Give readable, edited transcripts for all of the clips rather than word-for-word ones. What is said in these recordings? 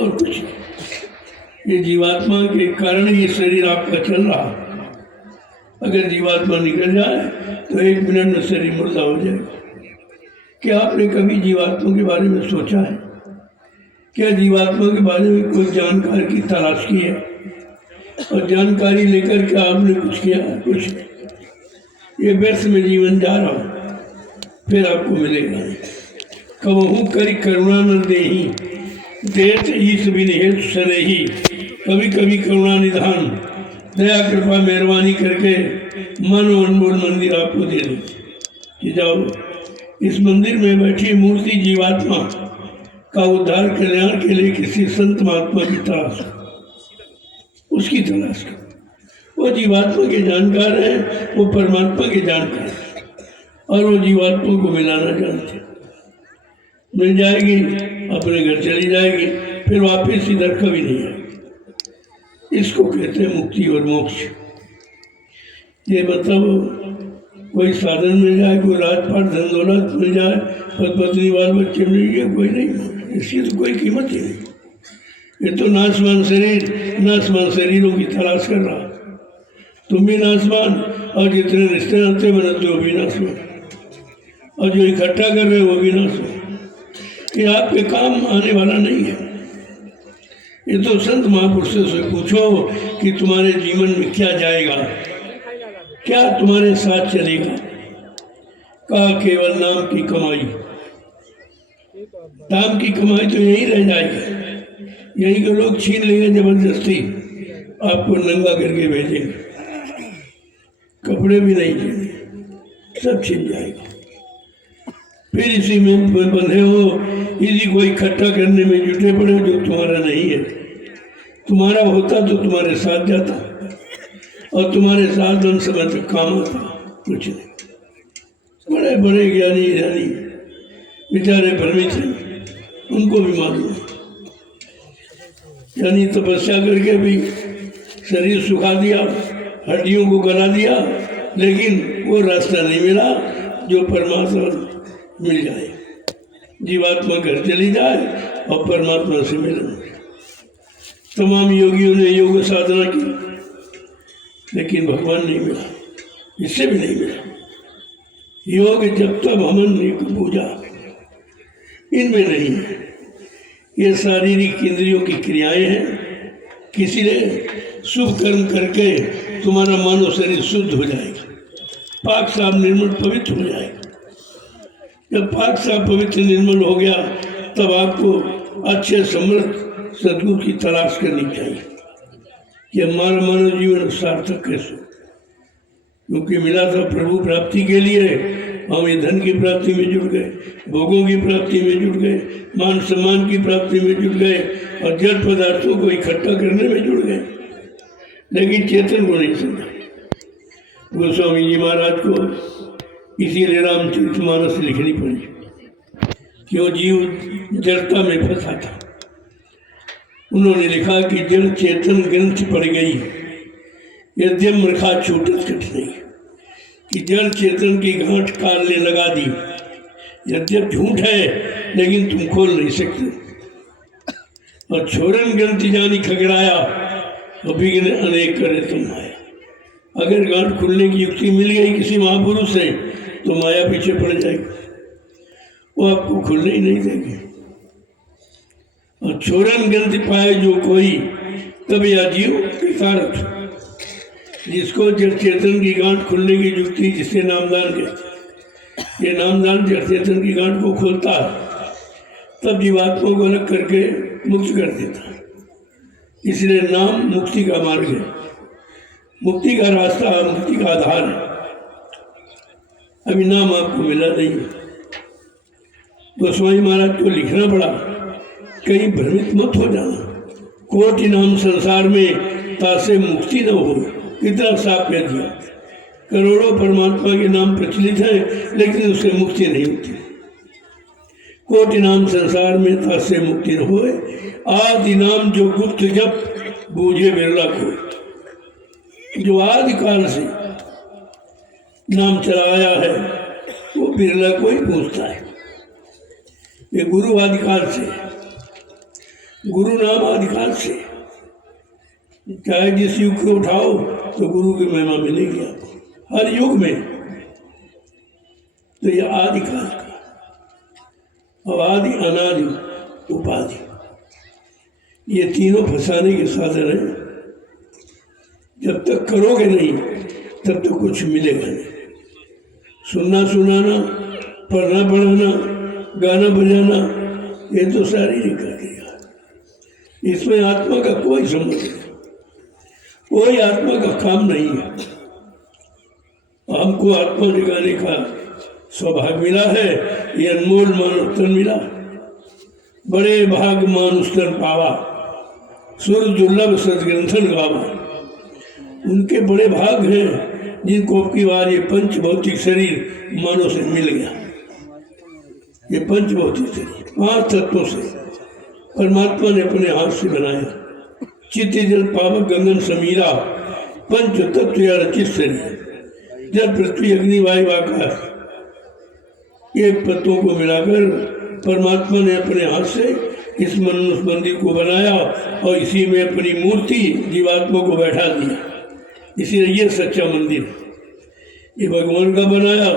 और कुछ नहीं। ये जीवात्मा के कारण ये शरीर आपका चल रहा। अगर जीवात्मा निकल जाए तो 1 मिनट में शरीर मुर्दा हो जाएगा। क्या आपने कभी जीवात्मा के बारे में सोचा है? क्या जीवात्मा के बारे में कोई जानकारी की तलाश की है? और जानकारी लेकर क्या आपने कुछ किया? कुछ नहीं। ये व्यर्थ में जीवन जा रहा, फिर आपको मिलेगा नहीं। कबहू करी करुणा न देही, देत ईस विनिहित सनेही। कभी कभी करुणा निधान, दया कृपा मेहरबानी करके मन और अनमोल मंदिर आपको दे दे कि जाओ इस मंदिर में बैठी मूर्ति जीवात्मा का उद्धार कल्याण के लिए किसी संत महात्मा की तलाश करो, उसकी तलाश करो। वो जीवात्मा के जानकार है, वो परमात्मा के जानकार है, और वो जीवात्मा को मिलाना जानते। मिल जाएगी, अपने घर चली जाएगी, फिर वापस इधर कभी नहीं आएगी। इसको कहते हैं मुक्ति और मोक्ष। ये मतलब कोई साधन मिल जाए, कोई राजपाट धन दौलत मिल जाए, पद पत्नी बाल बच्चे मिल जाए, कोई नहीं, इसकी तो कोई कीमत ही नहीं। ये तो नाशवान शरीरों की तलाश कर रहा। तुम भी नाशवान, और जितने रिश्ते नाते बनाते हो भी नाशवान, और जो इकट्ठा कर रहे हो वो भी नाशवान। ये आपके काम आने वाला नहीं है। ये तो संत महापुरुषों से पूछो कि तुम्हारे जीवन में क्या जाएगा, क्या तुम्हारे साथ चलेगा। कहा केवल नाम की कमाई। नाम की कमाई तो यही रह जाएगी, यही के लोग छीन लेंगे, जबरदस्ती आपको नंगा करके भेजेंगे, कपड़े भी नहीं देंगे, सब छीन जाएगा। फिर इसी में बंधे हो, इसी को इकट्ठा करने में जुटे पड़े हो जो तुम्हारा नहीं है। तुम्हारा होता तो तुम्हारे साथ जाता, और तुम्हारे साथ उन समय तक काम आता। कुछ नहीं। बड़े बड़े ज्ञानी ज्ञानी बेचारे भ्रमित हैं, उनको भी मालूम है। यानी तपस्या करके भी शरीर सुखा दिया, हड्डियों को गला दिया, लेकिन वो रास्ता नहीं मिला जो परमात्मा मिल जाए, जीवात्मा घर चली जाए और परमात्मा से मिले। तमाम योगियों ने योग साधना की, लेकिन भगवान नहीं मिला, इससे भी नहीं मिला। योग जब तक हमन पूजा इनमें नहीं है। ये शारीरिक इंद्रियों की क्रियाएं हैं। किसी ने शुभ कर्म करके तुम्हारा मानव शरीर शुद्ध हो जाएगा, पाक साफ निर्मल पवित्र हो जाएगा। जब पाक साफ पवित्र निर्मल हो गया, तब आपको अच्छे समृद्ध सदगुरु की तलाश करनी चाहिए कि हमारा मानव जीवन सार्थक कैसे। क्योंकि मिला था प्रभु प्राप्ति के लिए, हम ये धन की प्राप्ति में जुट गए, भोगों की प्राप्ति में जुट गए, मान सम्मान की प्राप्ति में जुट गए, और जड़ पदार्थों को इकट्ठा करने में जुट गए, लेकिन चेतन को नहीं समझा। गोस्वामी जी महाराज को इसीलिए रामचरितमानस लिखनी पड़ी, क्यों जीव जड़ता में फंसा था। उन्होंने लिखा कि जड़ चेतन ग्रंथ पड़ गई, यद्यम रखा छूटत कठ नहीं। कि जड़ चेतन की गांठ कालने लगा दी, यद्यप झूठ है लेकिन तुम खोल नहीं सकते। और छोरन ग्रंथ जानी खगड़ाया, और विघ्न अनेक करे तुम आया। अगर गांठ खुलने की युक्ति मिल गई किसी महापुरुष से, तो माया पीछे पड़ जाएगी, वो आपको खुलने ही नहीं देगी। और छोरन ग्रंथ पाए जो कोई, तब या जीव कृतार्थ। जिसको जड़ चेतन की गांठ खुलने की युक्ति, जिससे नामदान कहते, ये नामदान जड़ चेतन की गांठ को खोलता है, तब जीवात्मा को अलग करके मुक्त कर देता है। इसलिए नाम मुक्ति का मार्ग है, मुक्ति का रास्ता, मुक्ति का आधार है। अभी नाम आपको मिला नहीं, गोस्वामी महाराज को लिखना पड़ा, कहीं भ्रमित मत हो जाना। कोटि नाम संसार में तासे मुक्ति न हो, कितना साफ कह दिया। करोड़ों परमात्मा के नाम प्रचलित हैं, लेकिन उससे मुक्ति नहीं होती। कोटि नाम संसार में तासे मुक्ति न होए, आदि नाम जो गुप्त जप बूझे बिरला को। जो आदि काल से नाम चलाया है, वो बिरला को ही पूछता है। ये गुरु आदि काल से, गुरु नाम आदिकाल से, चाहे जिस युग को उठाओ तो गुरु की महिमा मिलेगी आपको हर युग में। तो ये आदिकाल का और आदि अनादि उपाधि, ये तीनों फंसाने के साधन हैं। जब तक करोगे नहीं तब तक कुछ मिलेगा नहीं। सुनना सुनाना, पढ़ना पढ़ाना, गाना बजाना, ये तो शारीरिक क्रिया, इसमें आत्मा का कोई संबंध नहीं, कोई आत्मा का काम नहीं है। हमको आत्मा जगाने का सौभाग्य मिला है, ये अनमोल मानव तन मिला। बड़े भाग मानुष तन पावा, सुर दुर्लभ सदग्रंथन गावा। उनके बड़े भाग हैं जिनको की बार ये पंच भौतिक शरीर मानव से मिल गया। ये पंच भौतिक शरीर 5 तत्वों से परमात्मा ने अपने हाथ से बनाया। चित्त जल पावक गगन समीरा, पंच तत्व या रचित शरीर। जल पृथ्वी अग्नि वायु आकाश, ये तत्वों को मिलाकर परमात्मा ने अपने हाथ से इस मनुष्य मंदिर को बनाया और इसी में अपनी मूर्ति जीवात्मा को बैठा दिया। इसीलिए ये सच्चा मंदिर, ये भगवान का बनाया,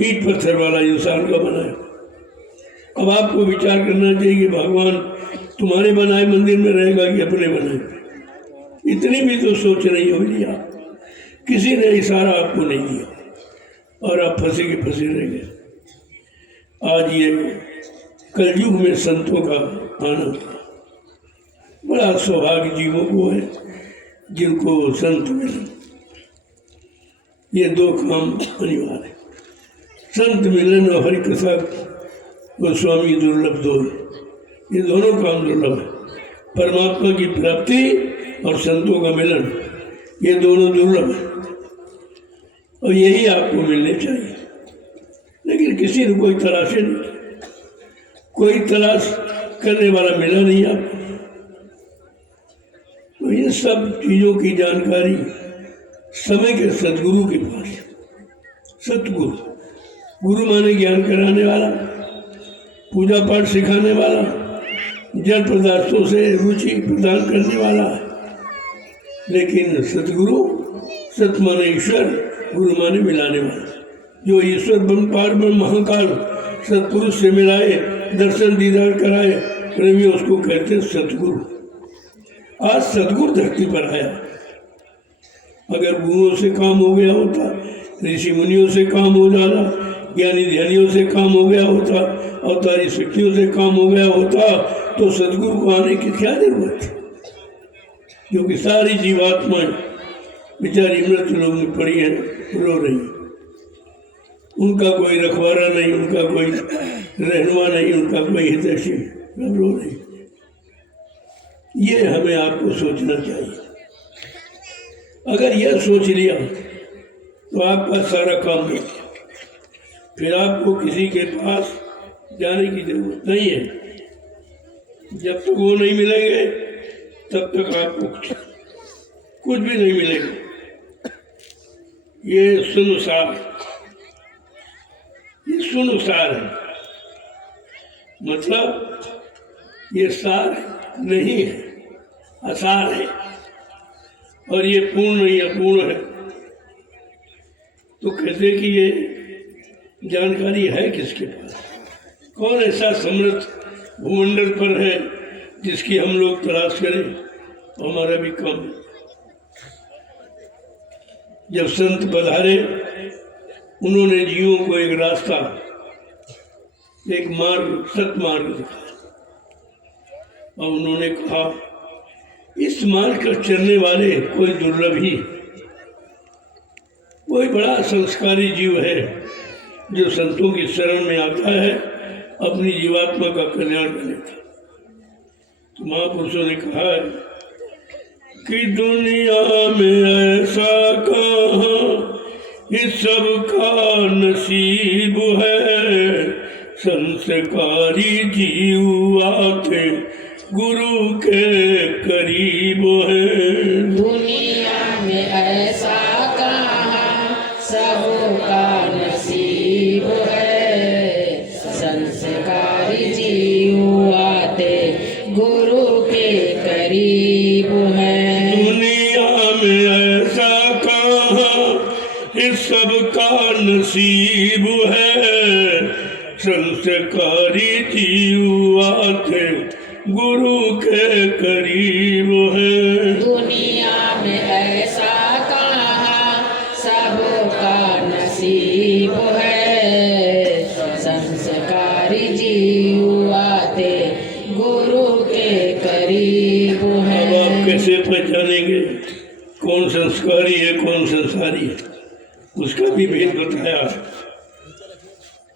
ईंट पत्थर वाला इंसान का बनाया। अब आपको विचार करना चाहिए कि भगवान तुम्हारे बनाए मंदिर में रहेगा कि अपने बनाए। इतनी भी तो सोच नहीं होगी आप, किसी ने इशारा आपको नहीं दिया और आप फंसे के फंसे रह गए। आज ये कलयुग में संतों का आना बड़ा सौभाग्य जीवों को है जिनको संत मिले। ये 2 काम अनिवार्य है, संत मिलन और हरि कथा गोस्वामी दुर्लभ 2, ये दोनों काम दुर्लभ है। परमात्मा की प्राप्ति और संतों का मिलन, ये दोनों दुर्लभ है और यही आपको मिलने चाहिए। लेकिन किसी ने कोई तलाशे नहीं, कोई तलाश करने वाला मिला नहीं आपको। तो इन सब चीज़ों की जानकारी समय के सदगुरु के पास। सतगुरु, गुरु माने ज्ञान कराने वाला, पूजा पाठ सिखाने वाला, जड़ पदार्थों से रुचि प्रदान करने वाला है। लेकिन सतगुरु, सत माने ईश्वर, गुरु माने मिलाने वाला। जो ईश्वर ब्रह्म पार ब्रह्म महाकाल सतपुरुष से मिलाए, दर्शन दीदार कराए, प्रेमी उसको कहते सतगुरु। आज सतगुरु धरती पर आया। अगर गुरुओं से काम हो गया होता, ऋषि मुनियों से काम हो जाता, ज्ञानी ध्यानियों से काम हो गया होता, अवतारी शक्तियों से काम हो गया होता, तो सतगुरु को आने की क्या जरूरत है? क्योंकि सारी जीवात्माएं बेचारी मृत्यु लोग में पड़ी है, रो रही। उनका कोई रखवारा नहीं, उनका कोई रहनुमा नहीं, उनका कोई हितैषी, सब रो रही। ये हमें आपको सोचना चाहिए। अगर यह सोच लिया तो आपका सारा काम हो गया, फिर आपको किसी के पास जाने की जरूरत नहीं है। जब तक वो नहीं मिलेंगे तब तक आपको कुछ भी नहीं मिलेगा। ये सुनसार, ये सुनसार है, मतलब ये सार नहीं है, असार है, और ये पूर्ण नहीं अपूर्ण है। तो कहते कि ये जानकारी है किसके पास? कौन ऐसा समृद्ध भूमंडल पर है जिसकी हम लोग तलाश करें? हमारा भी काम। जब संत पधारे, उन्होंने जीवों को एक रास्ता, एक मार्ग, सतमार्ग दिखाया और उन्होंने कहा इस मार्ग पर चलने वाले कोई दुर्लभ ही, कोई बड़ा संस्कारी जीव है जो संतों की शरण में आता है, अपनी जीवात्मा का कल्याण कर लेता। तो महापुरुषों ने कहा है कि दुनिया में ऐसा कहाँ इस सब का नसीब है, संस्कारी जीव आते गुरु के करीब है। दुनिया में ऐसा कहाँ सबका नसीब है, संस्कारी जीव आते गुरु करीब है। दुनिया में ऐसा कहाँ इस सब का नसीब है, संस्कारी जीव आते गुरु के करीब है। दुनिया में ऐसा कहाँ सबका नसीब है, संस्कारी जीव आते गुरु के करीब है। अब आप कैसे पहचानेंगे कौन संस्कारी है कौन संसारी है? उसका भी भेद बताया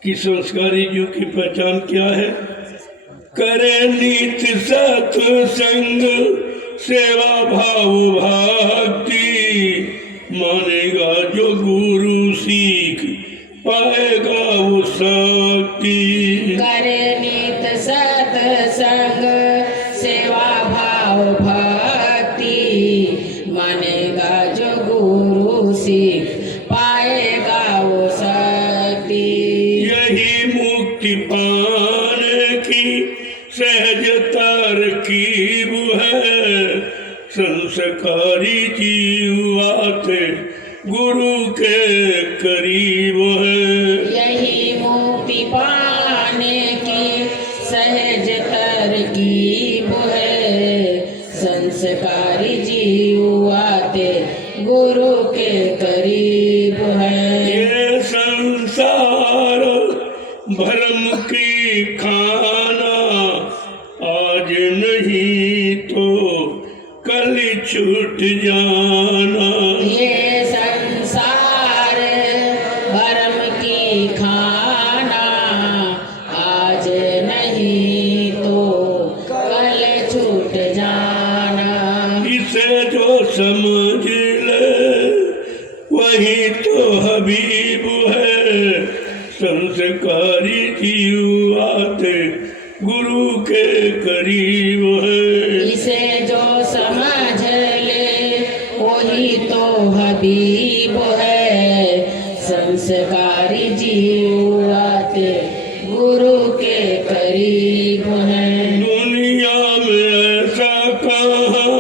कि संस्कारी जीव की पहचान क्या है। करे नीत सत्संग सेवा भाव भक्ति, मानेगा जो गुरु सीख पाएगा वो शक्ति। करे नित सत्संग सेवा भाव भक्ति, मानेगा जो गुरु सीख पाएगा वो शक्ति। यही मुक्ति पाने की सहज तरकीब है, संस्कारी जीव आते गुरु के करीब है। यही मुक्ति पाने की सहज तरकीब है, संस्कारी जीव आते गुरु के करीब है। ये संसार भरम की खाना, आज नहीं तो कल छूट जाना। ये संसार भरम की खाना, आज नहीं तो कल छूट जाना। इसे जो समझ ले वही तो हबीब है, संस्कारी जीव आते गुरु के करीब है। इसे जो समझ ले वही तो हबीब है, संस्कारी जीव आते गुरु के करीब है। दुनिया में ऐसा कहाँ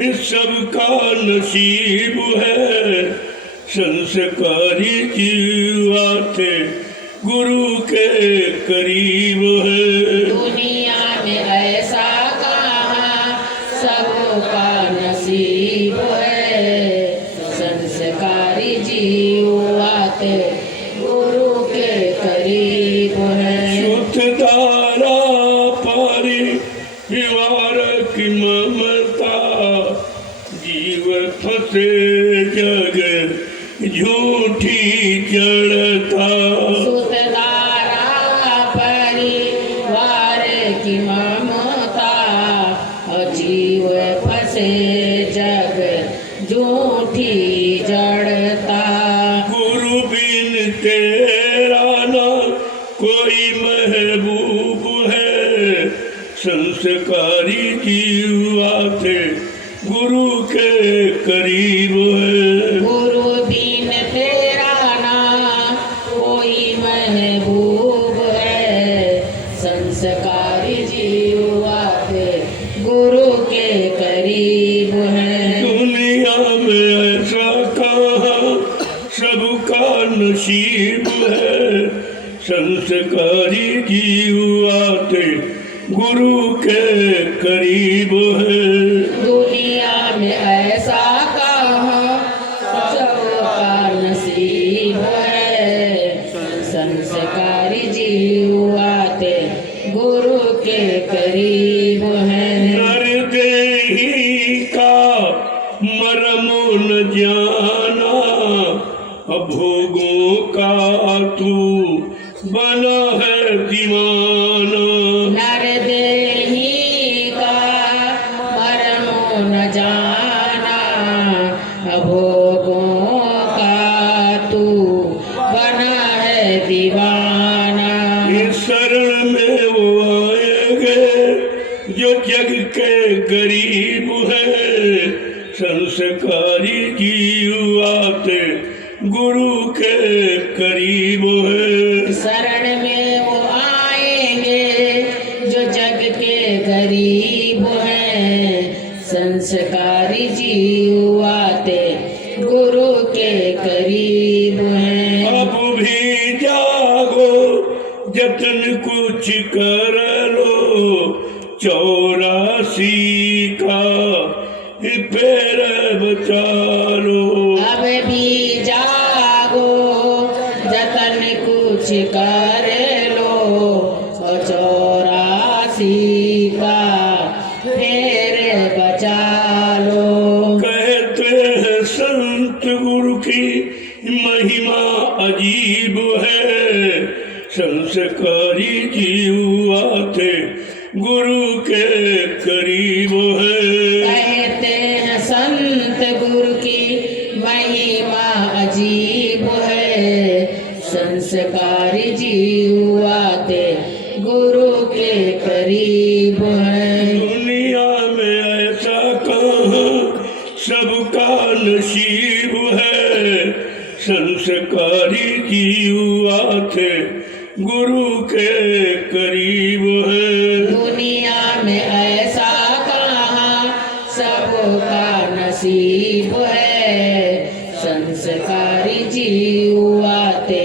इस सब का नसीब है, संस्कारी जीव आते गुरु के करीब है। दुनिया में ऐसा कहाँ सबका नसीब है, संस्कारी जीव आते गुरु के करीब है। शुद्ध धारा परिवार की ममता, जीव फंसे जग झूठी जड़ता। सुतदारा परिवार की ममता, जीव फंसे जग झूठी जड़ता। गुरु बिन तेरा ना कोई महबूब है, संस्कारी जीव आते गुरु के करीब है। गुरु बिन तेरा ना कोई महबूब है, संस्कारी जीव आते गुरु के करीब है। दुनिया में ऐसा कहाँ सबका नसीब है, संस्कारी जीव आते गुरु के करीब है। दुनिया में ऐसा कहाँ सबका नसीब है, संस्कारी जीव आते गुरु के करीब है। नर देही का मरम न जाना, भोगों का तू बना है दीवाना। नर देही का मरम न जाना, भोगों का तू बना है दीवाना। इस शरण में वो आएंगे जो जग के गरीब है, संस्कारी जीव आते गुरु के करीब है। शरण में वो आएंगे जो जग के गरीब हैं, संस्कारी जीव आते गुरु के करीब हैं। अब भी जागो जतन कुछ कर लो, 84 का पैर बचा लो। अब भी जागो जतन कुछ कर लो, 84 का फेर बचा लो। कहते हैं संत गुरु की महिमा अजीब है, संस्कारी जीव आते गुरु के करीब है। कहते हैं संत गुरु की महिमा अजीब है, संस्कारी जीव आते गुरु के करीब है। दुनिया में ऐसा कहाँ सबका नसीब है, संस्कारी जीव आते गुरु के करीब है। दुनिया में ऐसा कहाँ सबका नसीब है, संस्कारी जीव आते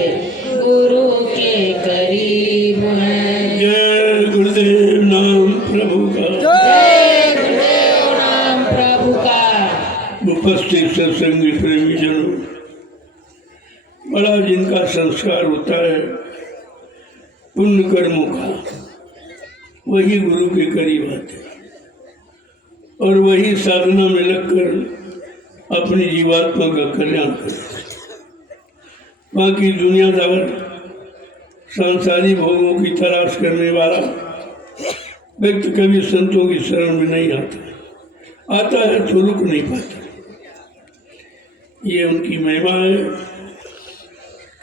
गुरु के करीब हैं। जय गुरुदेव नाम प्रभु का। जय गुरुदेव नाम प्रभु का। उपस्थित सत्संगी प्रेमी जनों, बड़ा जिनका संस्कार होता है पुण्य कर्मों का, वही गुरु के करीब आते हैं और वही साधना में लगकर अपनी जीवात्मा का कल्याण करते हैं। बाकी दुनियादार सांसारिक भोगों की तलाश करने वाला व्यक्ति कभी संतों की शरण में नहीं आता, आता है तो रुक नहीं पाता। ये उनकी महिमा है।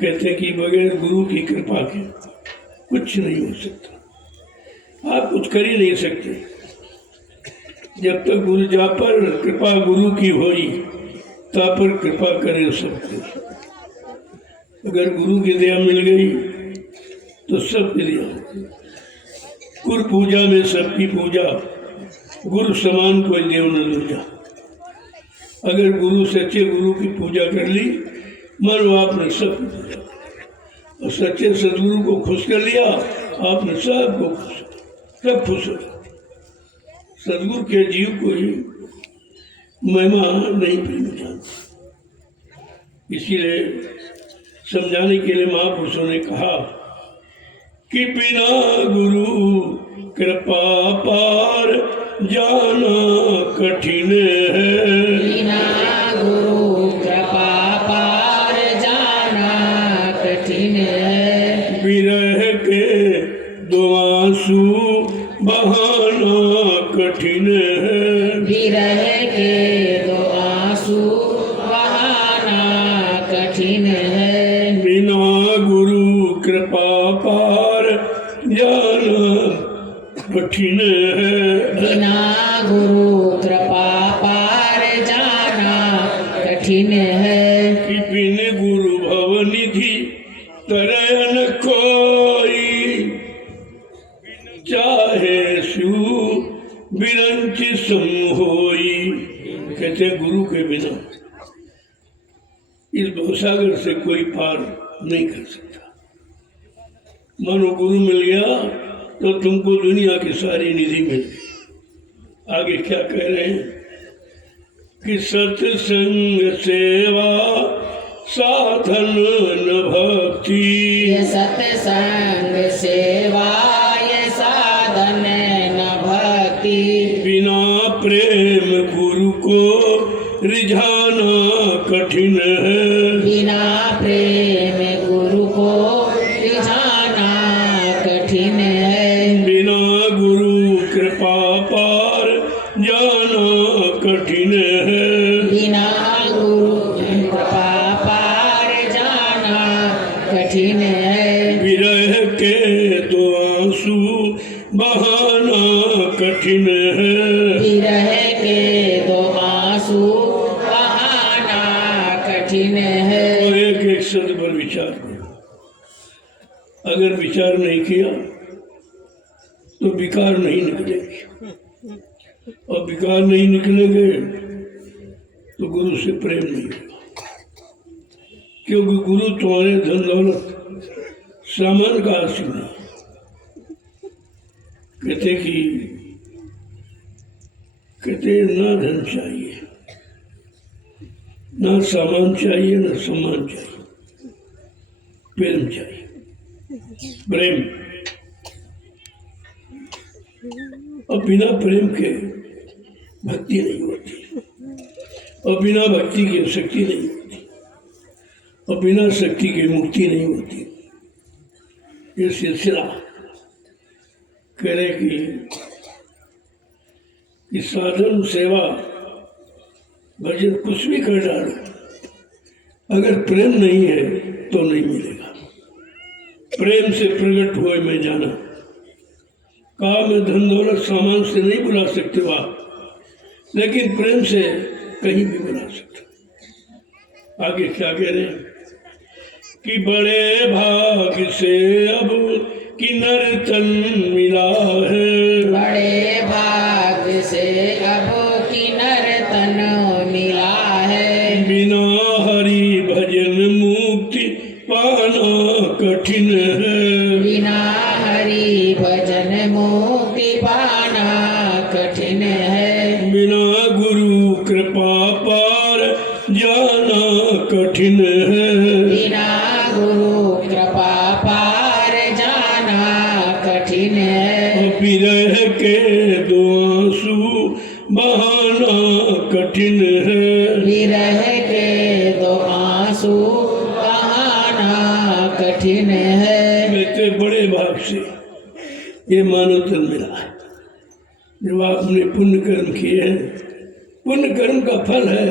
कहते हैं कि बगैर गुरु की कृपा के कुछ नहीं हो सकता, आप कुछ कर ही नहीं सकते। जब तक गुरु जा पर कृपा गुरु की होई, ता पर कृपा करे सब कुछ। अगर गुरु की दया मिल गई तो सब की दया होगी। गुरु पूजा में सबकी पूजा, गुरु समान कोई देव न दूजा। अगर गुरु सच्चे गुरु की पूजा कर ली, मानो आपने सब पूजा, और सच्चे सदगुरु को खुश कर लिया, आपने सबको खुश, सब खुश हो। सदगुरु के जीव को ही महिमा नहीं प्रेम जानता। इसीलिए समझाने के लिए महापुरुषों ने कहा कि बिना गुरु कृपा पार जाना कठिन है। बिना गुरु कृपा पार जाना कठिन है। विरह के दो आंसू बहाना कठिन है। विरह के दो आंसू बहाना कठिन है। बिना गुरु कृपा पार जाना कठिन है। बिना गुरु कृपा पार जाना कठिन है। कि बिन गुरु भवनिधि तरह न कोई, चाहे सु बिरंच सम होई। कहते हैं गुरु के बिना इस भवसागर से कोई पार नहीं कर सकता। मानो गुरु मिल गया तो तुमको दुनिया की सारी निधि मिल गई। आगे क्या कह रहे हैं कि सत्संग सेवा साधन न भक्ति। ये सत्संग सेवा ये साधन न भक्ति। बिना प्रेम गुरु को रिझाना कठिन है। बिना प्रेम गुरु को रिझाना कठिन है। बिना गुरु कृपा पार जाना कठिन है। बिना गुरु कृपा पार जाना कठिन है। विरह के दो आंसू बहाना कठिन है। विरह के दो आंसू बहाना कठिन है। और एक एक शब्द पर विचार करो। अगर विचार नहीं किया तो विकार नहीं निकलेगी। और विकार नहीं निकलेंगे तो गुरु से प्रेम नहीं होगा, क्योंकि गुरु तुम्हारे धन दौलत सामान का आशिक नहीं। कहते ना धन चाहिए, ना सामान चाहिए, ना सम्मान चाहिए, प्रेम चाहिए। प्रेम, और बिना प्रेम के भक्ति नहीं होती, और बिना भक्ति की शक्ति नहीं होती, और बिना शक्ति की मुक्ति नहीं होती। ये सिलसिला कह रहे कि साधन सेवा भजन कुछ भी कर डालो, अगर प्रेम नहीं है तो नहीं मिलेगा। प्रेम से प्रकट हुए में जाना, काम में धन दौलत सामान से नहीं बुला सकते हो आप, लेकिन प्रेम से कहीं भी बुला सकते। आगे क्या कह रहे हैं कि बड़े भाग से अब किन्नर तन मिला है, बड़े भाग से अब किन्नर तन मिला है। बिना हरि भजन मुक्ति पाना कठिन है, बिना हरि भजन मुक्ति पाना कठिन है। बिना गुरु कृपा पार जाना कठिन है, बिना गुरु कृपा पार जाना कठिन है। विरह के दो आंसू बहाना कठिन है, विरह के दो आंसू बहाना कठिन है। कहते बड़े भाग से ये मानवतन मिला है। जब आपने पुण्य कर्म किए हैं, पुण्य कर्म का फल है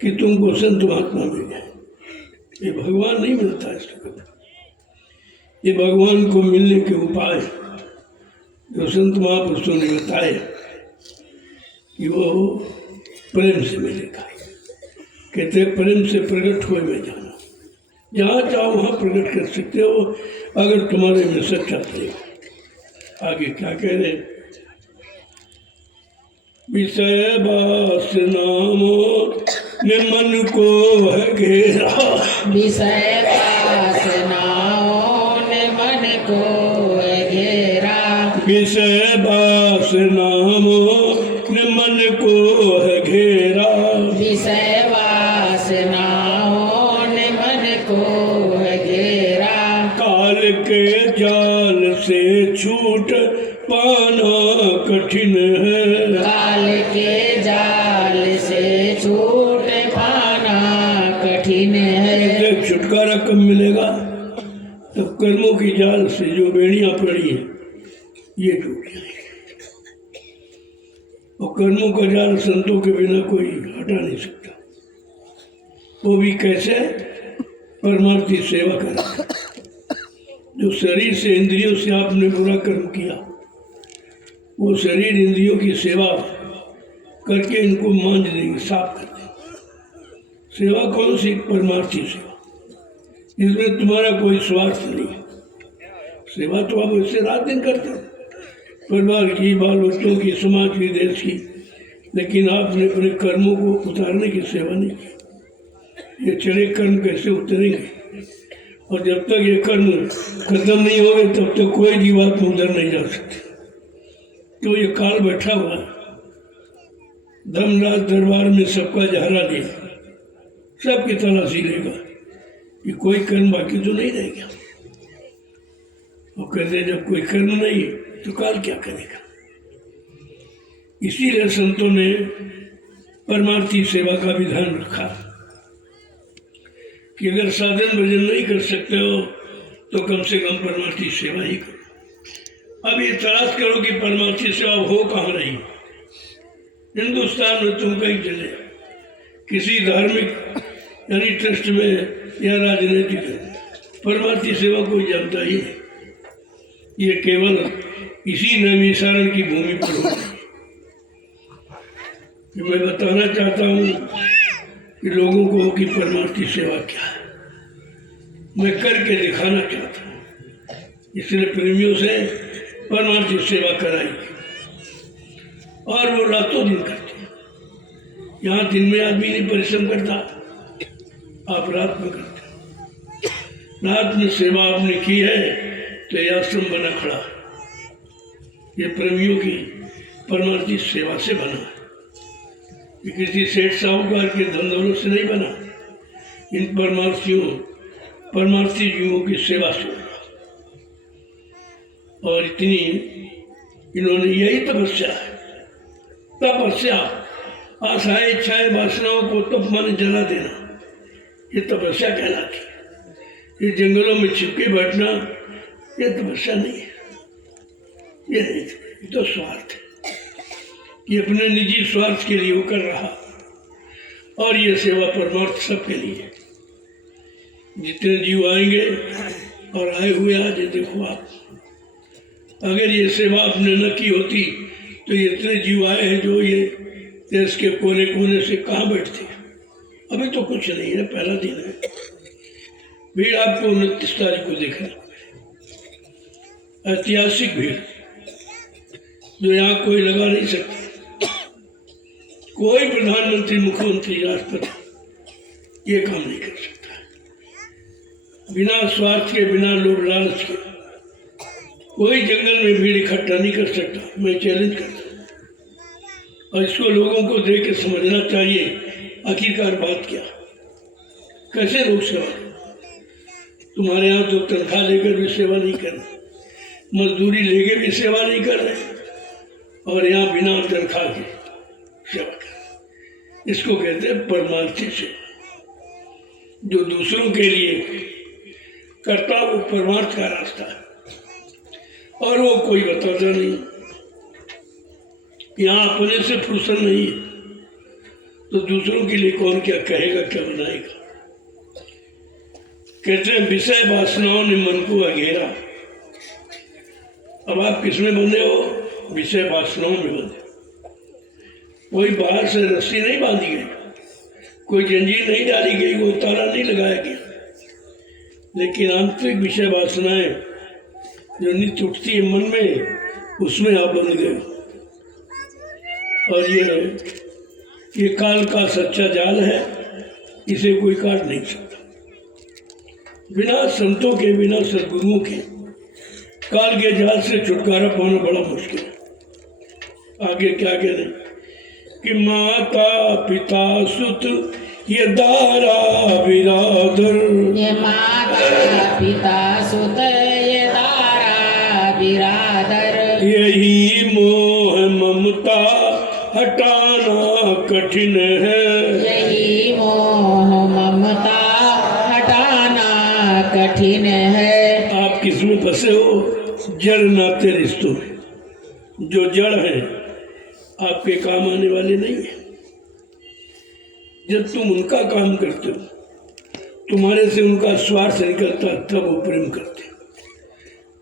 कि तुमको संत महात्मा मिल जाए। ये भगवान नहीं मिलता है इसके कभी। ये भगवान को मिलने के उपाय जो संत महापुरुषों ने बताए कि वो प्रेम से मिलेगा। कहते प्रेम से प्रकट हुए में जाना, जहाँ चाहो वहाँ प्रकट कर सकते हो अगर तुम्हारे में सच्चा प्रेम। आगे क्या कह रहे, विषय बास नामो ने मन को है घेरा, विषय वासनाओं ने मन को है घेरा। विषय बास नामो ने मन को है घेरा, विषय वासनाओं ने मन को है घेरा। काल के जाल से छूट पाना कठिन है, काल के जाल से छूट पाना कठिन है। जब छुटकारा कब मिलेगा, तब कर्मों की जाल से जो बेड़ियां पड़ी है ये टूट जाएगी। और कर्मों का जाल संतों के बिना कोई हटा नहीं सकता। वो भी कैसे, परमार्थी सेवा करें। जो शरीर से इंद्रियों से आपने बुरा कर्म किया, वो शरीर इंद्रियों की सेवा करके इनको मांझ देंगे, साफ कर देंगे। सेवा कौन सी, परमार्थी सेवा, इसमें तुम्हारा कोई स्वार्थ नहीं है। सेवा तो आप उससे रात दिन करते हो, परिवार की, बाल बच्चों की, समाज की, देश की, लेकिन आपने अपने कर्मों को उतारने की सेवा नहीं की। ये चढ़े कर्म कैसे उतरेंगे, और जब तक ये कर्म खत्म नहीं होंगे तब तक कोई जीवात्मा उधर नहीं जा सकती। तो ये काल बैठा हुआ है, धर्मराज दरबार में सबका जहरा लिया, सबकी तलाशी लेगा कि कोई कर्म बाकी तो नहीं रह गया। वो कहते जब कोई कर्म नहीं तो काल क्या करेगा। इसीलिए संतों ने परमार्थी सेवा का विधान रखा कि अगर साधन भजन नहीं कर सकते हो तो कम से कम परमार्थी सेवा ही करो। अब ये तलाश करो कि परमार्थी सेवा हो कहाँ रही। हिंदुस्तान में तुम कहीं चले, किसी धार्मिक यानी ट्रस्ट में या राजनीतिक, परमार्थी सेवा कोई जानता ही नहीं। ये केवल इसी नैमिषारण की भूमि पर हो। मैं बताना चाहता हूँ कि लोगों को कि परमार्थी सेवा क्या है, मैं करके दिखाना चाहता हूँ। इसलिए प्रेमियों से परमार्थी सेवा कराई। और वो रातों दिन करते हैं। यहाँ दिन में आदमी नहीं परिश्रम करता, आप रात में करते हैं। रात में सेवा आपने की है तो ये आश्रम बना खड़ा। ये प्रेमियों की परमार्थी सेवा से बना, ये किसी सेठ साहूकार के धन दौलत से नहीं बना। इन परमार्थी जीवों की सेवा से बना। और इतनी इन्होंने यही तपस्या है, तपस्या आशाएं इच्छाएं वासनाओं को तप माने जला देना, ये तपस्या कहलाती है। ये जंगलों में छिपके बैठना ये तपस्या नहीं है, ये नहीं, ये तो स्वार्थ है। ये अपने निजी स्वार्थ के लिए वो कर रहा, और ये सेवा परमार्थ सबके लिए। जितने जीव आएंगे और आए हुए आज देखो आप, अगर ये सेवा आपने न की होती तो ये इतने जीव आए हैं जो ये देश के कोने कोने से कहाँ बैठते। अभी तो कुछ नहीं है, पहला दिन है। भीड़ आपको 29 तारीख को देखना, ऐतिहासिक भीड़ जो यहाँ कोई लगा नहीं सकता। कोई प्रधानमंत्री, मुख्यमंत्री, राष्ट्रपति ये काम नहीं कर सकता बिना स्वार्थ के, बिना लोभ लालच के। कोई जंगल में भीड़ इकट्ठा नहीं कर सकता। मैं चैलेंज करता हूँ, और इसको लोगों को देख के समझना चाहिए आखिरकार बात क्या, कैसे लोग सेवा। तुम्हारे यहाँ तो तनख्वाह लेकर भी सेवा नहीं कर रहे, मजदूरी लेके भी सेवा नहीं कर रहे, और यहाँ बिना तनख्वाह के सेवा कर। इसको कहते हैं परमार्थी सेवा। जो दूसरों के लिए करता वो परमार्थ का रास्ता है, और वो कोई बताता नहीं। यहाँ अपने से फुर्सत नहीं है तो दूसरों के लिए कौन क्या कहेगा, क्या बनाएगा। कहते हैं विषय वासनाओं ने मन को घेरा। अब आप किसमें बंधे हो? विषय वासनाओं में बंधे। कोई बाहर से रस्सी नहीं बांधी गई, कोई जंजीर नहीं डाली गई, वो ताला नहीं लगाया गया, लेकिन आंतरिक विषय वासनाएं जो नित्य उठती है मन में, उसमें आप बन गए। और ये काल का सच्चा जाल है, इसे कोई काट नहीं सकता। बिना संतों के, बिना सदगुरुओं के काल के जाल से छुटकारा पाना बड़ा मुश्किल है। आगे क्या कह रहे कि माता पिता सुत ये दारा बिरादर, ये माता पिता सुत ये दारा बिरादर, यही मोह ममता हटाना कठिन है, यही मोह ममता हटाना कठिन है। आप किसमें फंसे हो? जड़ नाते रिश्तों में। जो जड़ है आपके काम आने वाले नहीं है। जब तुम उनका काम करते हो, तुम्हारे से उनका स्वार्थ निकलता, तब वो प्रेम करते।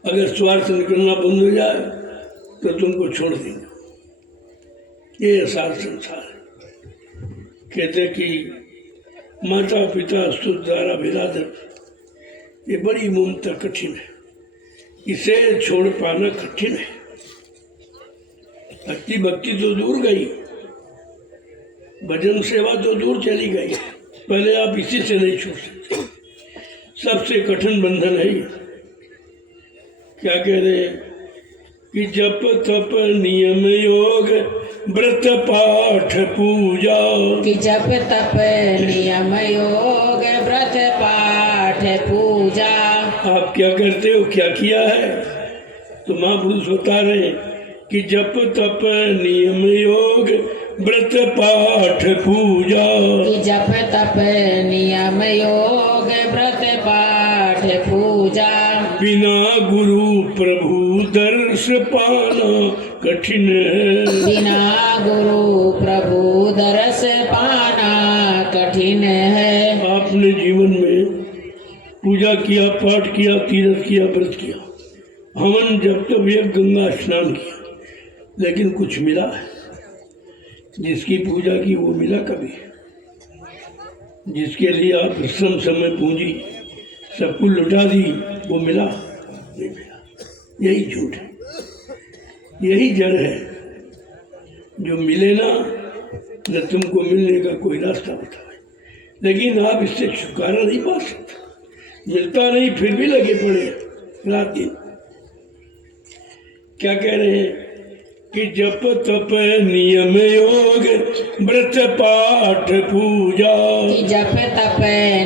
अगर स्वार्थ निकलना बंद हो जाए तो तुमको छोड़ देंगे। ये सारा संसार है। कहते कि माता पिता स्तुत दारा बिरादर, ये बड़ी ममता कठिन है, इसे छोड़ पाना कठिन है। भक्ति भक्ति तो दूर गई, भजन सेवा तो दूर चली गई, पहले आप इसी से नहीं छूट सकते। सबसे कठिन बंधन है ये। क्या कह रहे हैं कि जप तप नियम योग व्रत पाठ पूजा, कि जप तप नियम योग व्रत पाठ पूजा। आप क्या करते हो, क्या किया है? तो महापुरुष बता रहे हैं कि जप तप नियम योग व्रत पाठ पूजा, कि जप तप नियम योग व्रत पाठ पूजा। बिना गुरु प्रभु दर्श पाना कठिन है, बिना गुरु प्रभु दर्श पाना कठिन है। आपने जीवन में पूजा किया, पाठ किया, तीर्थ किया, व्रत किया, हवन जब तक एक गंगा स्नान किया, लेकिन कुछ मिला है? जिसकी पूजा की वो मिला कभी? जिसके लिए आप श्रम समय पूंजी सब कुछ लुटा दी, वो मिला? नहीं मिला। यही झूठ है, यही जड़ है। जो मिले ना न तुमको मिलने का कोई रास्ता बताए, लेकिन आप इससे छुटकारा नहीं पा सकते। मिलता नहीं फिर भी लगे पड़े रात दिन। क्या कह रहे हैं कि जप तप नियम योग व्रत पाठ पूजा, कि जप तप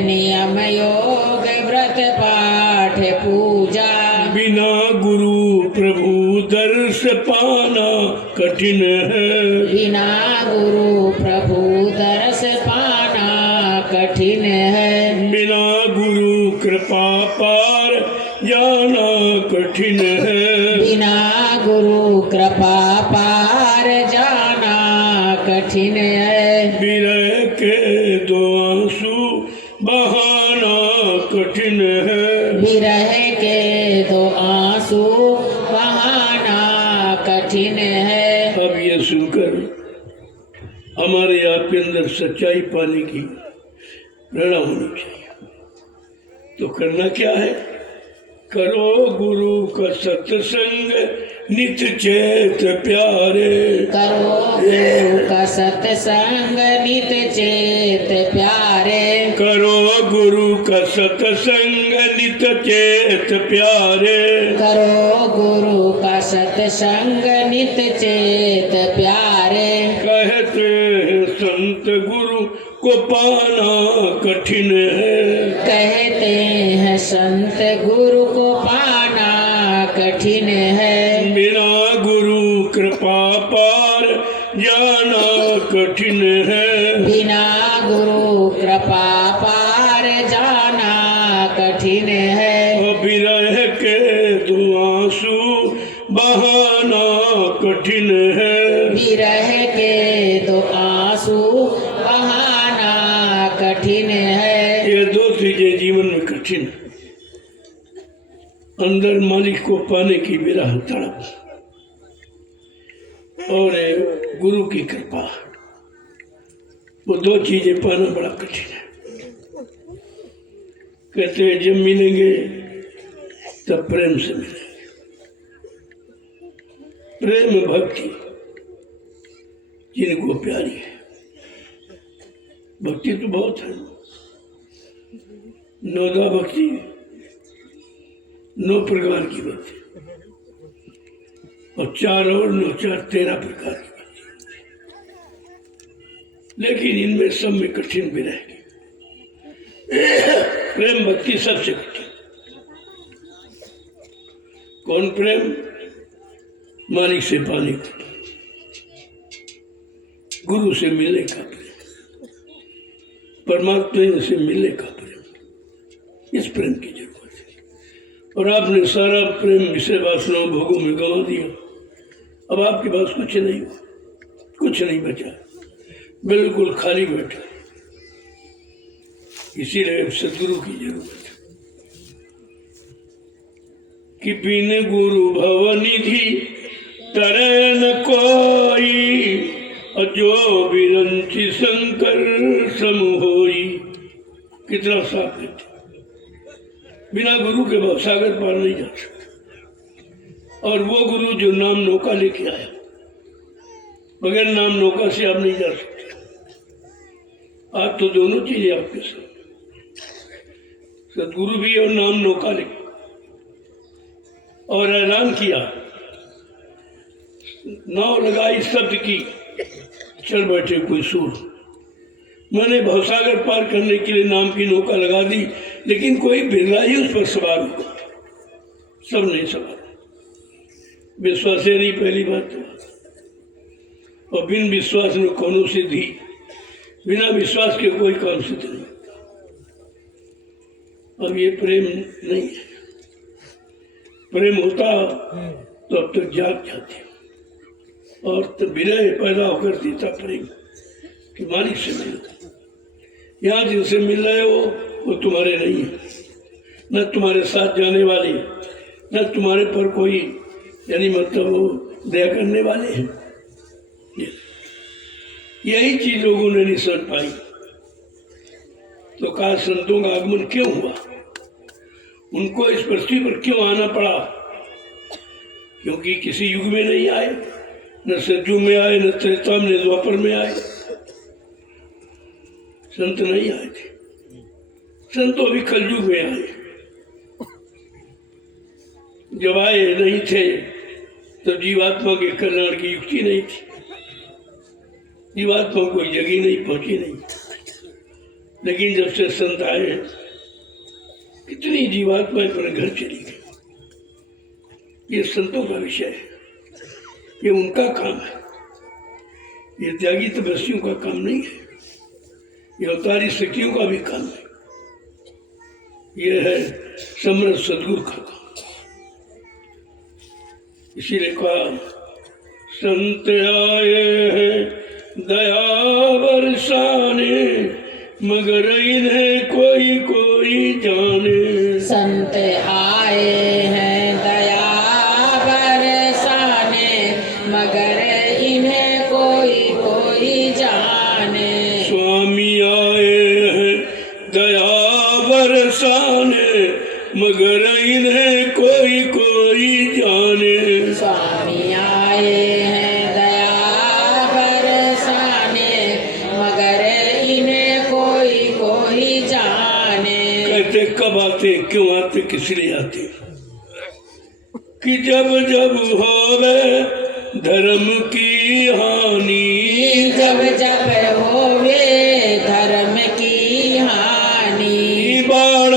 नियम योग व्रत पाठ पूजा, बिना गुरु प्रभु दर्श पाना कठिन है, बिना गुरु प्रभु दर्श पाना कठिन है, बिना गुरु कृपा पार जाना कठिन है, बिना गुरु कृपा पार जाना कठिन है, विरह के दो आंसू बहाना कठिन है, विरह के दो आंसू बहाना कठिन है। अब ये सुनकर हमारे आपके अंदर सच्चाई पाने की प्रेरणा होनी चाहिए। तो करना क्या है? करो गुरु का सत्संग नित चेत प्यारे, करो गुरु का सत्संग नित चेत प्यारे, करो गुरु का सत्संग नित चेत प्यारे, करो गुरु का सत्संग नित चेत प्यारे, कहते हैं संत गुरु को पाना कठिन है, कहते हैं संत गुरु को पाना कठिन है, बिना गुरु कृपा पार जाना कठिन है, बिना गुरु कृपा पार जाना कठिन है, विरह के दो आंसू बहाना कठिन है, विरह के दो आंसू बहाना कठिन है। ये दो चीजें जीवन में कठिन है। अंदर मालिक को पाने की विरह तड़प और गुरु की कृपा, वो दो चीजें पाना बड़ा कठिन है। कहते हैं जब मिलेंगे तब प्रेम से मिलेंगे। प्रेम भक्ति जिनको प्यारी है, भक्ति तो बहुत है, नौदा भक्ति, 9 प्रकार की भक्ति, और 4 और 9 4 13 प्रकार की भक्ति, लेकिन इनमें सब में कठिन भी रहेगी। प्रेम भक्ति सबसे कठिन। कौन प्रेम? मालिक से पाने का, गुरु से मिलने का प्रेम, परमात्मा से मिलने का प्रेम। इस प्रेम की जरूरत है। और आपने सारा प्रेम विषय वासनाओं भोगों में गंवा दिया। अब आपके पास कुछ नहीं हुआ, कुछ नहीं बचा, बिल्कुल खाली बैठा। इसीलिए सदगुरु की जरूरत है कि बिन गुरु भवनिधि तरह न कोई, जो बिरंची शंकर सम होई। कितना साफ है। बिना गुरु के भवसागर पार नहीं जा सकते। और वो गुरु जो नाम नौका लेके आया, बगैर नाम नौका से आप नहीं जा सकते। आप तो दोनों चीजें आपके साथ, सदगुरु भी और नाम नौका लेके। और ऐलान किया, नाव लगाई शब्द की, चल बैठे कोई सूर। मैंने भवसागर पार करने के लिए नाम की नौका लगा दी, लेकिन कोई बिरला ही उस पर सवार होगा, सब नहीं सवार। विश्वास है नहीं, पहली बात तो। और बिन विश्वास में कौनो सिद्धि, बिना विश्वास के कोई काम सिद्ध नहीं। अब ये प्रेम नहीं है। प्रेम होता तो अब तक जाग जाते, और तो विरह पैदा होकर देता प्रेम कि मालिक से मिलो। यहाँ जिनसे मिल रहे हो वो तुम्हारे नहीं है, न तुम्हारे साथ जाने वाले, न तुम्हारे पर कोई यानी मतलब वो दया करने वाले हैं। यही चीज लोगों ने नहीं समझ पाई। तो कहा संतों का आगमन क्यों हुआ, उनको इस पृथ्वी पर क्यों आना पड़ा? क्योंकि किसी युग में नहीं आए, न सतयुग में आए, न त्रेता में, न द्वापर में आए, संत नहीं आए थे। संत तो अभी कलयुग में आए। जब आए नहीं थे तो जीवात्मा के कल्याण की युक्ति नहीं थी, जीवात्मा कोई जगह नहीं, पहुंची नहीं। लेकिन जब से संत आए, कितनी जीवात्माएं अपने घर चली गई। ये संतों का विषय है, ये उनका काम है। ये त्यागी तपस्वियों का काम नहीं है, ये अवतारी शक्तियों का भी काम है। ये है समर्थ सदगुरु का काम। इसीलिए कहा संत आए हैं दया बरसाने, मगर इन्हें कोई कोई जाने। संत आए हैं दया बरसाने, मगर इन्हें कोई कोई जाने। स्वामी आए हैं दया बरसाने, मगर इन्हें कोई कोई जाने। स्वामी आए हैं दया बरसाने, मगर इन्हें कोई कोई जाने। कहते कब आते, क्यों आते, किस लिए आते? कि जब जब होवे धर्म की हानि, जब जब होवे धर्म की हानि। बाढ़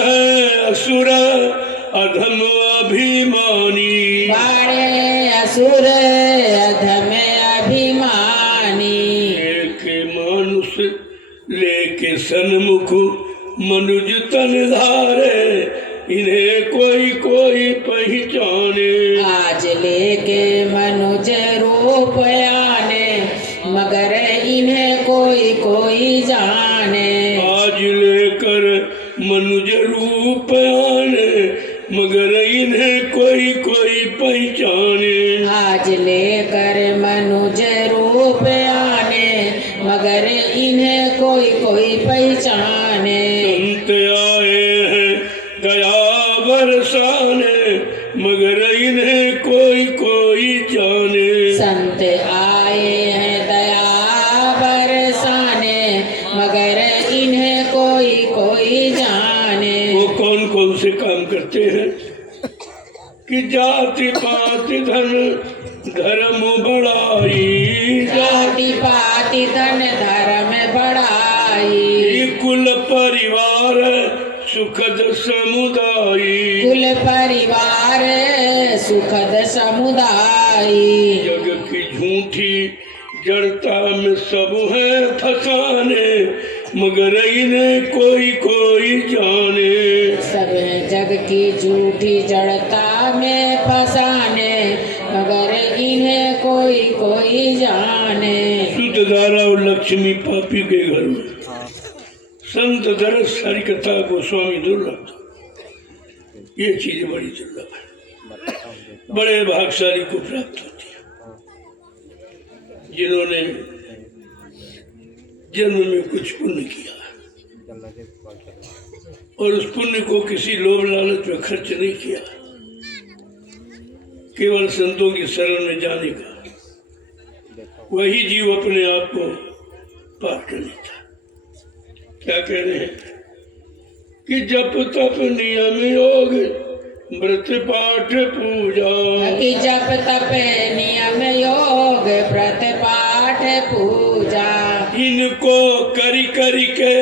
असुर अधम अभिमानी, बाड़े असुर अधम अभिमानी। एक मानुष लेके सन्मुख मनुज तन धारे, इन्हें कोई कोई पहचाने। आज लेके मनुज रूप आने, मगर इन्हें कोई कोई जाने। आज लेकर मनुज रूप आने, मगर इन्हें कोई कोई पहचाने। आज लेकर मनुज रूप आने, मगर इन्हें कोई कोई पहचाने। संत आए हैं दया बरसाने, मगर इन्हें कोई कोई जाने। संत आए हैं दया बरसाने, मगर इन्हें कोई कोई जाने। वो कौन कौन से काम करते हैं? कि जाति पाति धन धर्म बढ़ाई, जाति पाति धन धर्म बढ़ाई। कुल परिवार सुखद समुदायी, कुल परिवार सुखद समुदायी। जग की झूठी जड़ता में सब है फसाने, मगर इन्हें कोई कोई जाने। सब जग की झूठी जड़ता में फसाने, मगर इन्हें कोई कोई जाने। शुद्ध धारा और लक्ष्मी पापी के घर में, संत दरस सारी कथा गोस्वामी दुर्लभ। ये चीज बड़ी दुर्लभ है, बड़े भागशाली को प्राप्त होती है, जिन्होंने जन्म में कुछ पुण्य किया और उस पुण्य को किसी लोभ लालच में खर्च नहीं किया, केवल संतों की शरण में जाने का, वही जीव अपने आप को पार कर लेता। क्या कह रहे हैं? कि जप तप नियम योग व्रत पाठ पूजा, कि जप तप नियम योग व्रत पाठ पूजा। इनको करी करी के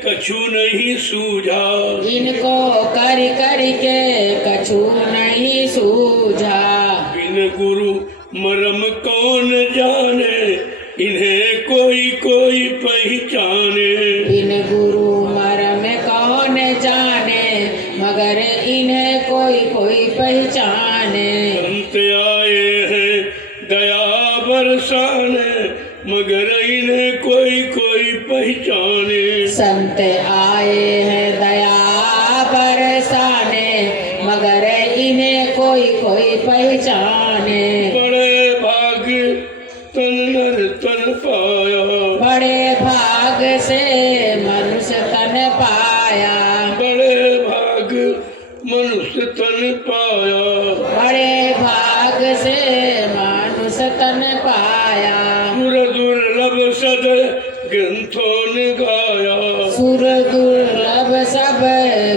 कछु नहीं सूझा, इनको कर कर के कछु नहीं सूझा। बिन गुरु मरम कौन जाने, इन्हें कोई कोई पहचाने। इन गुरु मरम कौन जाने, मगर इन्हें कोई कोई पहचाने। संत आए हैं दया बरसाने, मगर इन्हें कोई कोई पहचाने। संत आए हैं दया बरसाने, मगर इन्हें कोई कोई पहचाने। बड़े भाग तन नर तन पाया, बड़े भाग से मनुष्य तन पाया। बड़े भाग मनुष्य तन पाया। बड़े भाग से मनुष्य तन पाया। ग्रंथों ने गाया। सुर दुर्लभ सब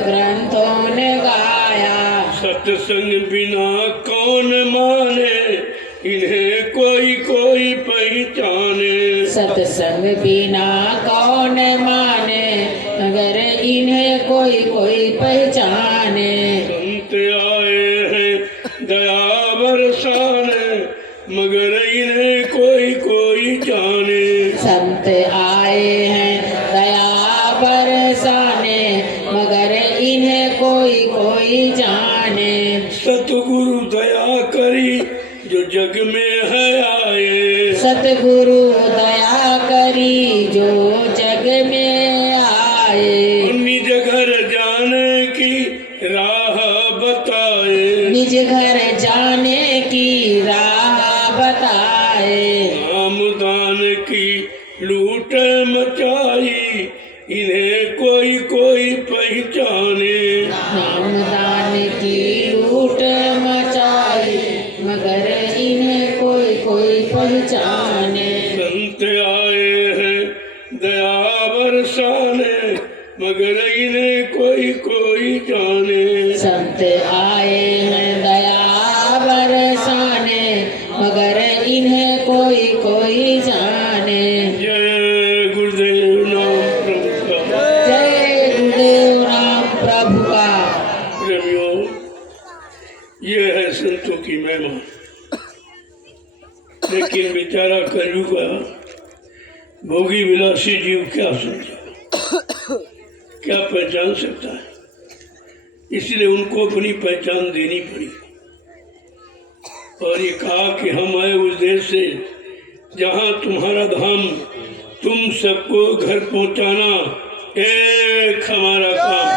ग्रंथों ने गाया। सत्संग बिना कौन माने, इन्हें कोई कोई पहचाने। सत्संग बिना कौन माने, मगर इन्हें कोई कोई पहचाने। संत आए हैं दया बरसाने, मगर इन्हें कोई कोई जाने। संत आए हैं दया बरसाने, मगर इन्हें कोई कोई जाने। सतगुरु दया करी जो जग में है आए। सतगुरु दया करी जो जग में आए। निज घर जाने की राह बताए। निज घर जाने की राह बताए। नाम दान की लूट मचाई, इन्हें कोई कोई पहचाने। नामदान की लूट मचाई, मगर इन्हें कोई कोई पहचाने। संत आए हैं दया बरसाने, मगर इन्हें कोई कोई जाने। संत आए हैं दया बरसाने, मगर इन्हें कोई कोई जाने। जय गुरुदेव नाम प्रभु का। जय गुरुदेव नाम प्रभु का। प्रेमियों, ये है संतों की महिमा। लेकिन बेचारा कलयुग का भोगी विलासी जीव क्या समझे, क्या पहचान सकता है। इसलिए उनको अपनी पहचान देनी पड़ी और ये कहा कि हम आए उस देश से जहाँ तुम्हारा धाम, तुम सबको घर पहुँचाना एक हमारा काम।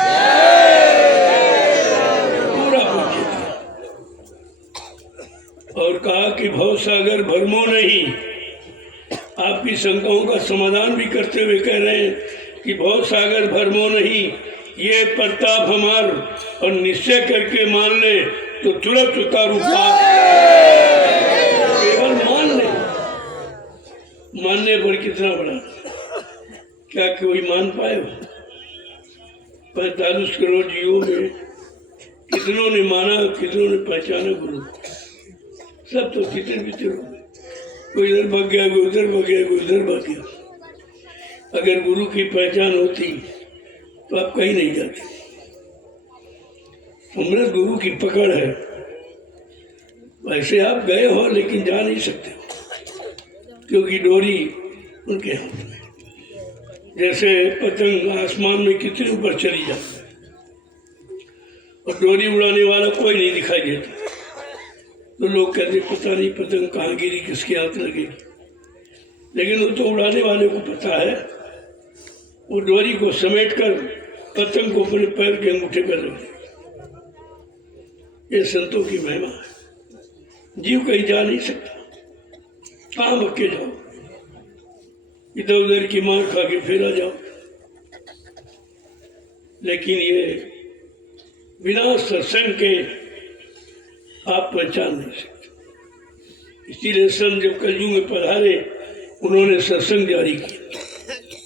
पूरा पहुँचे और कहा कि भव सागर भरमो नहीं। आपकी शंकाओं का समाधान भी करते हुए कह रहे हैं कि भव सागर भरमो नहीं, ये प्रताप हमार और निश्चय करके मान ले तो तुरंत उतारू पाप। केवल मान ले, मानने पर कितना बड़ा, क्या कोई मान पाए? 45 करोड़ जीवों में कितनों ने माना, कितनों ने पहचाना गुरु। सब तो तितर बितर हो गए, कोई इधर भाग गया, कोई उधर भाग गया, कोई उधर भाग गया। अगर गुरु की पहचान होती तो आप कहीं नहीं जाते। अमृत गुरु की पकड़ है, वैसे आप गए हो लेकिन जा नहीं सकते हो, क्योंकि डोरी उनके हाथ में। जैसे पतंग आसमान में कितने ऊपर चली जाती है और डोरी उड़ाने वाला कोई नहीं दिखाई देता, तो लोग कहते पता नहीं पतंग कहाँ गिरी, किसके हाथ लगेगी। लेकिन वो तो उड़ाने वाले को पता है, वो डोरी को समेट कर पतंग को अपने पैर के अंगूठे पर रख दे। ये संतों की महिमा है। जीव कहीं जा नहीं सकता, कहाँ भक्के जाओ, इधर उधर की मार खा के फिर आ जाओ। लेकिन ये बिना सत्संग के आप पहचान नहीं सकते। इसीलिए संत जब कलयुग में पधारे, उन्होंने सत्संग जारी किया।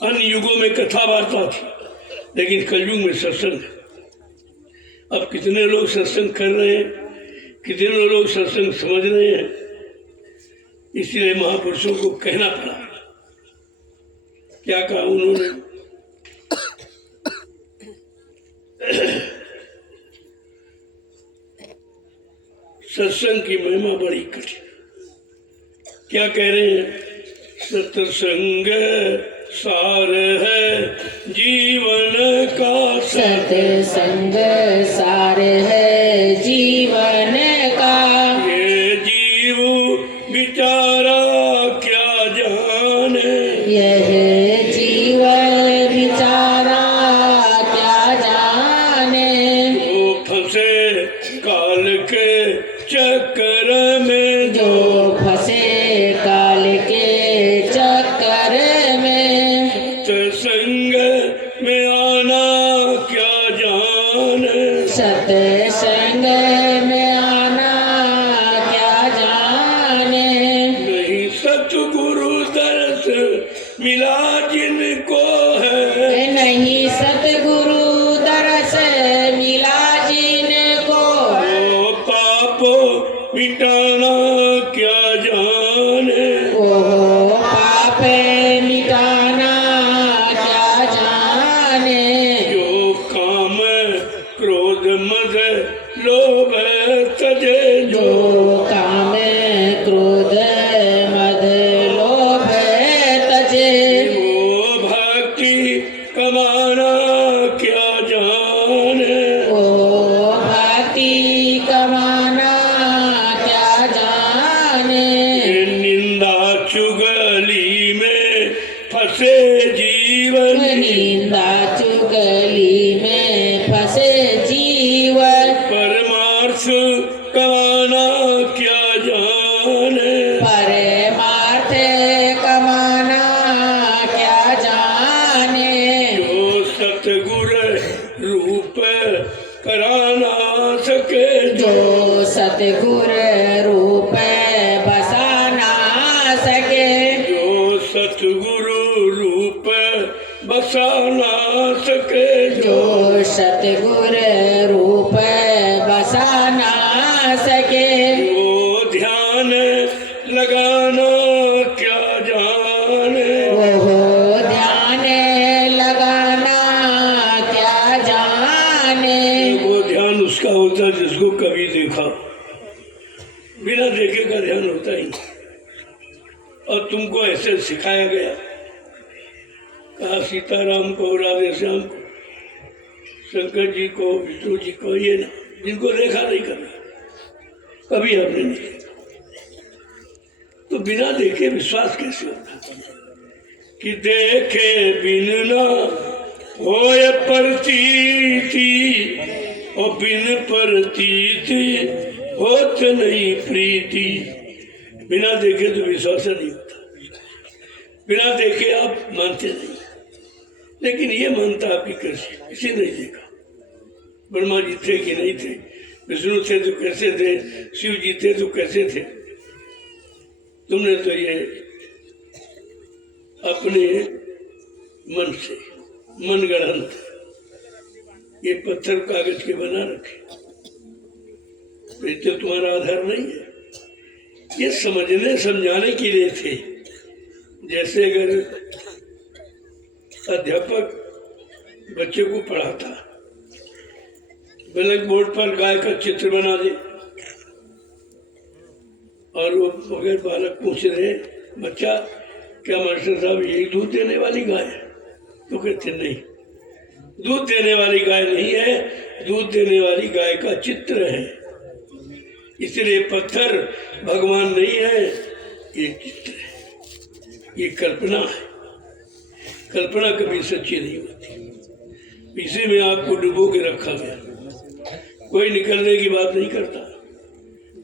अन्य युगों में कथा वार्ता थी, लेकिन कलयुग में सत्संग। अब कितने लोग सत्संग कर रहे हैं, कितने लोग सत्संग समझ रहे हैं। इसलिए महापुरुषों को कहना पड़ा। क्या कहा उन्होंने? सत्संग की महिमा बड़ी कठिन। क्या कह रहे हैं? सत्संग सार है जीवन का। सत्संग सार है जीवन का। ये जीव बिचारा क्या जाने। यह जीवन बिचारा क्या जाने। वो फंसे काल के चक्कर में, जो फंसे काल के चक्कर में। सत्संग में आना क्या जाने। सत्संग में आना जिनको है, नहीं सतगुरु दरस मिला जिनको, वो पाप मिटाना क्या जाने, वो पाप मिटाना क्या जाने, जो काम क्रोध मद लोभ तजे, जो जो काम क्रोध मद लोभ तजे, वो भक्ति कमाना क्या जाने, ओ भक्ति कमाना क्या जाने, निंदा चुगली में फंसे जीवन, निंदा चुगली में फंसे जीवन, परमार्थ कमाना क्या जाने, परमार्थ कमाना क्या जाने, जो सतगुर रूप कराना सके, जो सतगुर रूप बसा ना सके, जो सतगुरु रूप बसा ना सके, जो सतगुर रूप बसा ना सके, वो ध्यान लगाना क्या जाने, वो ध्यान लगाना क्या जाने, वो ध्यान उसका होता है जिसको कभी देखा, बिना देखे का ध्यान होता ही नहीं। और तुमको ऐसे सिखाया गया, कहा सीताराम को, राधे श्याम को, शंकर जी को, विष्णु जी को, ये ना जिनको देखा नहीं करना, कभी आपने नहीं देखा, तो बिना देखे विश्वास कैसे होता, कि देखे बिन ना होय प्रतीति, और बिन प्रतीति होत नहीं प्रीति। बिना देखे तो विश्वास नहीं होता, बिना देखे आप मानते नहीं, लेकिन ये मानता आपकी कैसे, किसी नहीं देखा। ब्रह्मा जी थे कि नहीं थे, विष्णु थे तो कैसे थे, शिव जी थे तो कैसे थे, तुमने तो ये अपने मन से मनगढ़ंत ये पत्थर कागज के बना रखे, तो ये तो तुम्हारा आधार नहीं है। ये समझने समझाने के लिए थे। जैसे अगर अध्यापक बच्चे को पढ़ाता, ब्लैक बोर्ड पर गाय का चित्र बना दे, और वो अगर बालक पूछ रहे, बच्चा क्या मास्टर साहब यही दूध देने वाली गाय है, तो कहते नहीं, दूध देने वाली गाय नहीं है, दूध देने वाली गाय का चित्र है। इसलिए पत्थर भगवान नहीं है, ये चित्र है, ये कल्पना है। कल्पना कभी सच्ची नहीं होती। इसी में आपको डुबो के रखा गया, कोई निकलने की बात नहीं करता।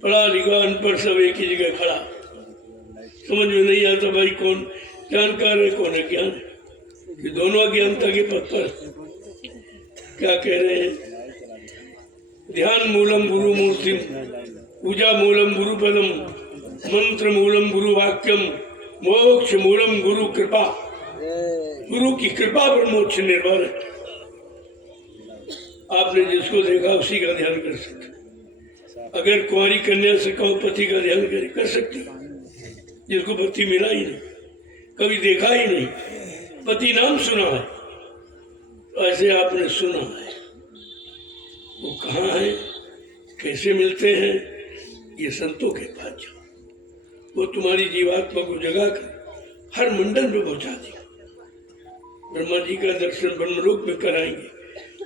पढ़ा लिखा अनपढ़ सब एक ही जगह खड़ा, समझ में नहीं आता भाई कौन जानकार है कौन अज्ञान है। ये दोनों अज्ञानता के पद पर क्या कह रहे हैं, ध्यान मूलम गुरु मूर्तिम, पूजा मूलम गुरु पदम, मंत्र मूलम गुरु वाक्यम, मोक्ष मूलम गुरु कृपा। गुरु की कृपा पर मोक्ष निर्भर है। आपने जिसको देखा उसी का ध्यान कर सकते। अगर कुंवारी कन्या से कहो पति का ध्यान कर सकती, जिसको पति मिला ही नहीं, कभी देखा ही नहीं, पति नाम सुना है, ऐसे आपने सुना है, वो कहाँ है, कैसे मिलते हैं, ये संतों के पास जाओ, वो तुम्हारी जीवात्मा को जगा कर हर मंडल में पहुंचा देगा। ब्रह्मा जी का दर्शन ब्रह्मलोक में कराएंगे,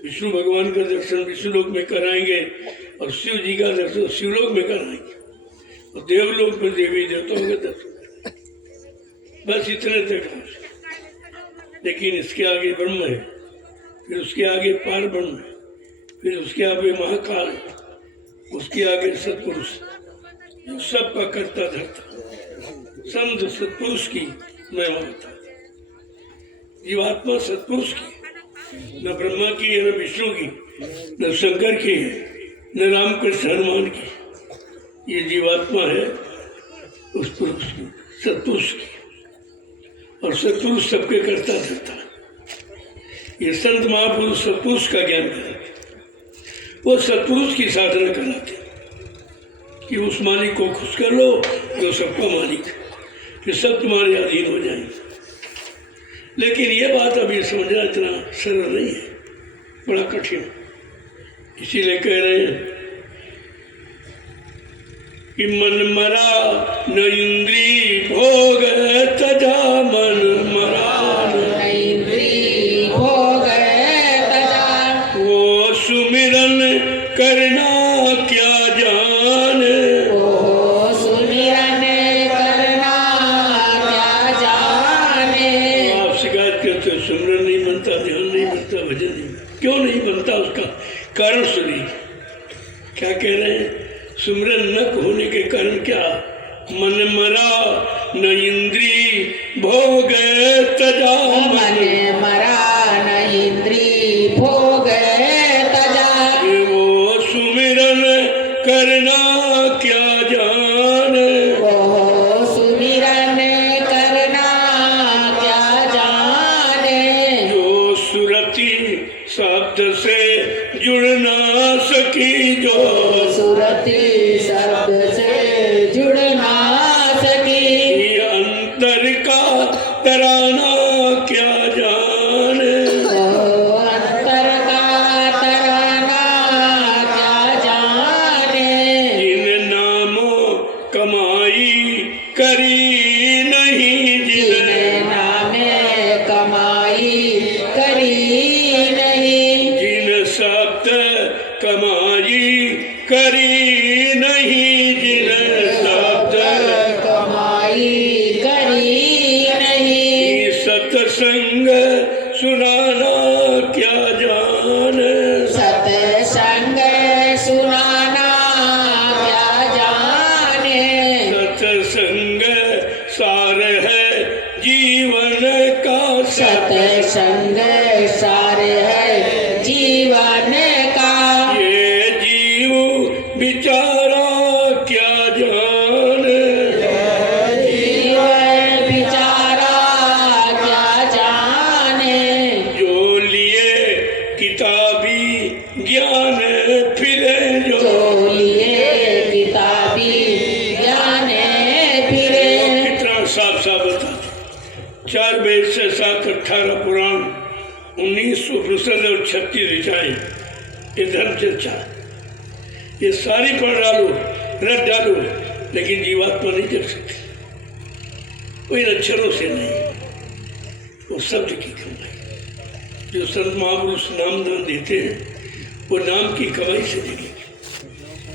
विष्णु भगवान का दर्शन विष्णुलोक में कराएंगे, और शिव जी का दर्शन शिवलोक में कराएंगे, और देवलोक में देवी देवताओं का दर्शन कराएंगे। बस इतने तक हो सके। लेकिन इसके आगे ब्रह्म है, फिर उसके आगे पार ब्रह्म है, फिर उसके आगे महाकाल है, उसके आगे सत्पुरुष, सबका करता धरता संत सत्पुरुष की महिमा बता। जीवात्मा सत्पुरुष की, न ब्रह्मा की है, न विष्णु की, न शंकर की है, न रामकृष्ण हनुमान की। ये जीवात्मा है उस पुरुष की, सत्पुरुष की। और सत्पुरुष सबके करता धरता। ये संत महापुरुष सत्पुरुष का ज्ञान कराते, वो सत्पुरुष की साधना कराते कि उस मालिक को खुश कर लो जो सबका मालिक है, कि सब तुम्हारे अधीन हो जाएंगे। लेकिन ये बात अभी समझना इतना सरल नहीं है, बड़ा कठिन। इसीलिए कह रहे हैं कि मन मरा न इंद्री भोग तजा, मन मरा न इंद्री भोग तजा, वो सुमिरन करना क्या जाने, वो सुमिरन करना क्या जाने। आप शिकायत करते हो सुमिरन नहीं बनता, ध्यान नहीं बनता, भजन नहीं बनता। क्यों नहीं बनता उसका कारण सुनिए। क्या कह रहे हैं? सुमिरन न होने के कारण क्या? मन मरा न इंद्री भोग तजा, मन मरा न इंद्री भोग तजा, वो सुमिरन करना क्या जाने, वो सुमिरन करना क्या जाने। जो सुरति शब्द से जुड़ ना सकी, जो सुरति शब्द से जुड़ ना सकी, अंतर का तराना क्या जाने, अंतर का तराना क्या जाने। जिन नामों कमाई करी नहीं, जिन नामे कमाई करी नहीं, जिन शब्द कमाई करी नहीं, जिन शब्द कमाई करी नहीं। सत्संग सुनाना क्या जाने, सत्संग सुनाना क्या जाने। सत्संग सार है जीवन का, सत्संग सार है जीवन का, ये जीव बिचारा क्या जाने, जीवन बिचारा क्या जाने। जो लिए किताबी ज्ञान फिरे, जो जो लिए किताबी ज्ञान फिरे। कितना साफ साफ बताते। 4 वेद से 7 18 पुराण, 19 उपनिषद और 36 ऋचाएं, ये धर्म चर्चा, ये सारी पढ़ डालो, रट डालो, लेकिन जीवात्मा नहीं कर सकती। कोई अक्षरों से नहीं, वो शब्द की कमाई। जो संत महापुरुष नाम दान देते हैं वो नाम की कमाई से देंगे।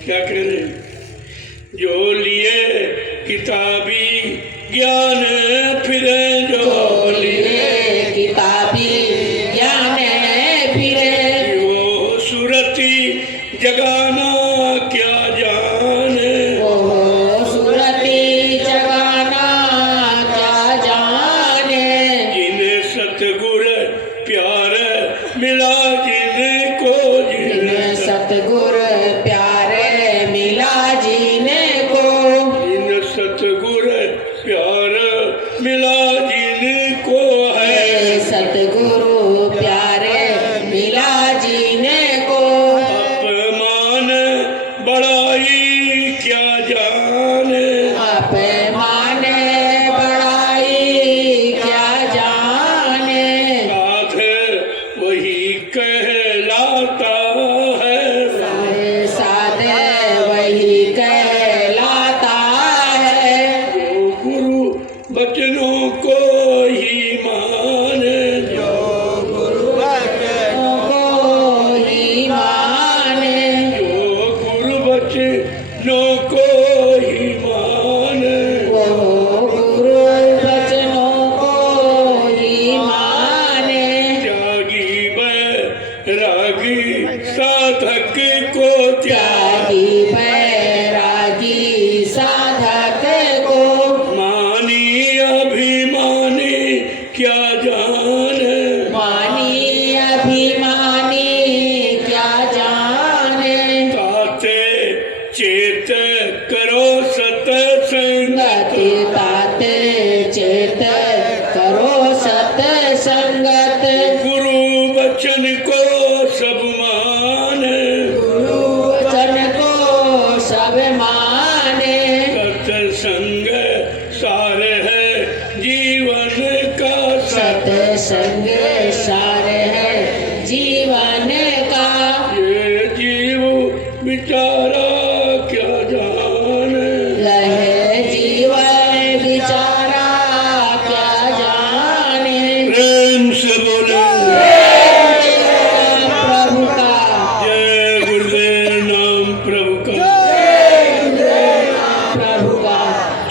क्या कह रहे हैं? जो लिए किताबी ज्ञान फिरे, जो लिए किताबी ज्ञान फिरे, वो सुरति जगाना क्या जाने, वो सुरति जगाना क्या जाने। जिन्हें सतगुर प्यार मिला, जिनको जिन्हें सतगुर प्यारे मिला जिनको, जिन सतगुर प्यार मिला जिनको है, सतगुरु प्यारे मिला जिनको। अपमान बड़ाई क्या जाने, अपमान बड़ाई क्या जाने। साध वही वचन को सब माने, गुरु वचन को सब माने, सत्संग सार है जीवन का, सत्संग सार है जीवन का। ये जीव बिचारा क्या जाने, लहे जीवन बिचारा क्या जाने। प्रेम से बोले प्रभु का जय गुरुदेव, नाम प्रभु का। प्रभु का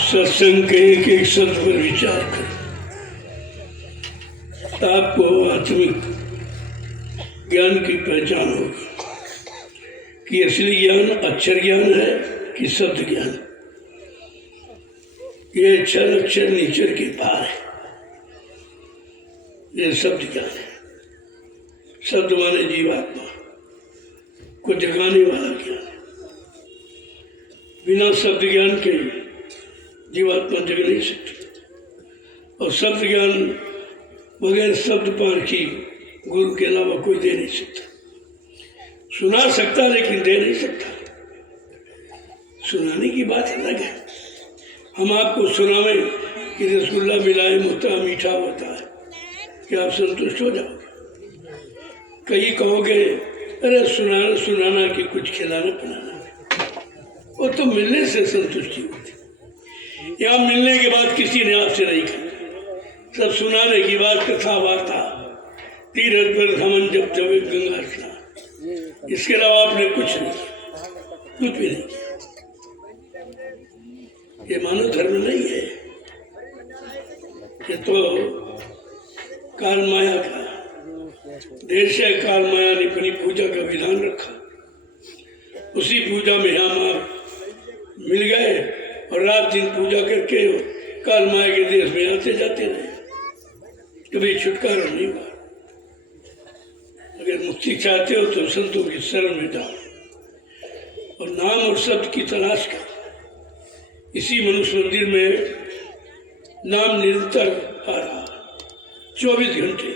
सत्संग के एक एक शब्द पर विचार करें, आपको आत्मिक ज्ञान की पहचान होगी कि असली ज्ञान अक्षर ज्ञान है कि शब्द ज्ञान। ये अक्षर अक्षर नीचर के पार है, ये शब्द ज्ञान है। शब्द माने जीवात्मा को जगाने वाला ज्ञान है। बिना शब्द ज्ञान के जीवात्मा जग नहीं सकती, और शब्द ज्ञान बगैर शब्द पार की गुरु के अलावा कोई दे नहीं सकता। सुना सकता लेकिन दे नहीं सकता। सुनाने की बात अलग है। हम आपको सुनावें कि रसगुल्ला मिलाए मोटा मीठा होता है, कि आप संतुष्ट हो जाओगे। कहीं कहोगे अरे सुनाना सुनाना कि कुछ खिलाना पिलाना, वो तो मिलने से संतुष्टि होती। यहाँ मिलने के बाद किसी ने आपसे नहीं कहा, सब सुनाने की बात, कथा वार्ता, तीरथ पर धमन जब जब गंगा स्नान, इसके अलावा आपने कुछ नहीं किया, कुछ भी नहीं किया। ये मानव धर्म नहीं है, ये तो काल माया का देश है। काल माया ने अपनी पूजा का विधान रखा, उसी पूजा में हम आप मिल गए और रात दिन पूजा करके काल माया के देश में आते जाते रहे, कभी छुटकारा नहीं हुआ। अगर मुक्ति चाहते हो तो संतों की शरण में जाओ और नाम और शब्द की तलाश करो। इसी मनुष्य मंदिर में नाम निरंतर आ रहा, 24 घंटे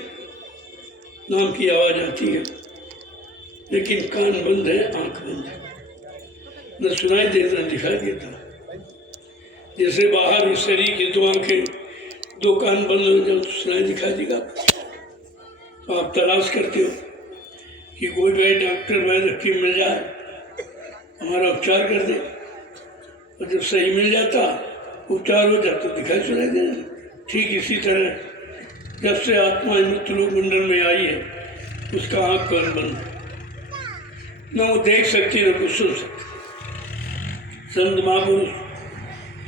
नाम की आवाज आती है, लेकिन कान बंद है, आंख बंद है, न सुनाई देता न दिखाई देता। जैसे बाहर इस शरीर की दो आंखें, दो कान बंद हो जाए तो सुनाई दिखाई देगा। तो आप तलाश करते हो कि कोई भाई डॉक्टर वैद्य हकीम मिल जाए, हमारा उपचार कर दे, और जब सही मिल जाता, उपचार हो जाता तो दिखाई सुनाई देना। ठीक इसी तरह जब से आत्मा मृत्यु लोक मंडल में आई है, उसका आंख कान बंद है, न वो देख सकती न कुछ सुन सकती। संत महापुरुष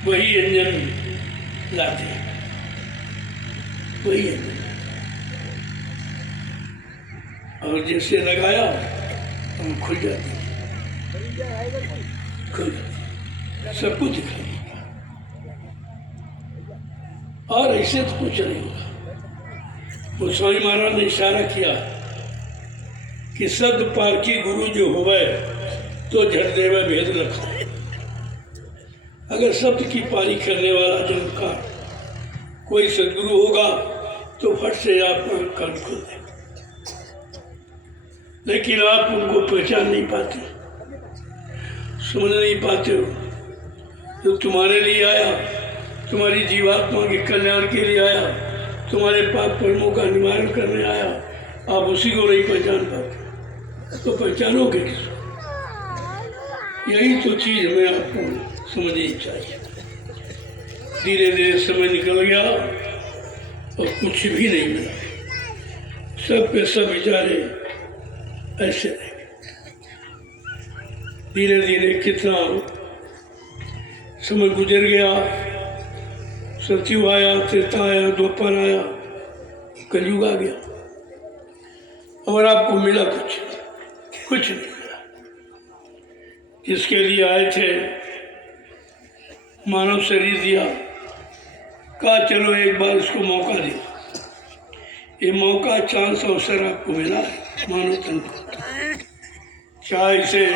वही अंजन लाते हैं, वही अंजन, और जैसे लगाया हम खुल जाते, खुल जाते, सब कुछ दिखाई देगा। और ऐसे तो कुछ नहीं होगा। वो स्वामी महाराज ने इशारा किया कि सद पार की गुरु जो हुए तो झट देवे भेद रखो। अगर शब्द की पारी करने वाला जनकार कोई सदगुरु होगा तो फट से आप कान खोल दें, लेकिन आप उनको पहचान नहीं पाते, समझ नहीं पाते हो। जो तुम्हारे लिए आया, तुम्हारी जीवात्मा के कल्याण के लिए आया, तुम्हारे पाप कर्मों का निवारण करने आया, आप उसी को नहीं पहचान पाते तो पहचानोगे किसको? यही तो चीज हमें आपको समझनी चाहिए। धीरे धीरे समय निकल गया और कुछ भी नहीं मिला, सब के सब बेचारे ऐसे रहे। धीरे धीरे कितना समय गुजर गया, सतयुग आया, त्रेता आया, द्वापर आया, कलयुग आ गया, और आपको मिला कुछ नहीं मिला। जिसके लिए आए थे मानव शरीर दिया, कहा चलो एक बार इसको मौका दे। ये मौका, चांस, अवसर आपको मिला है मानव तन को। चाहे इसे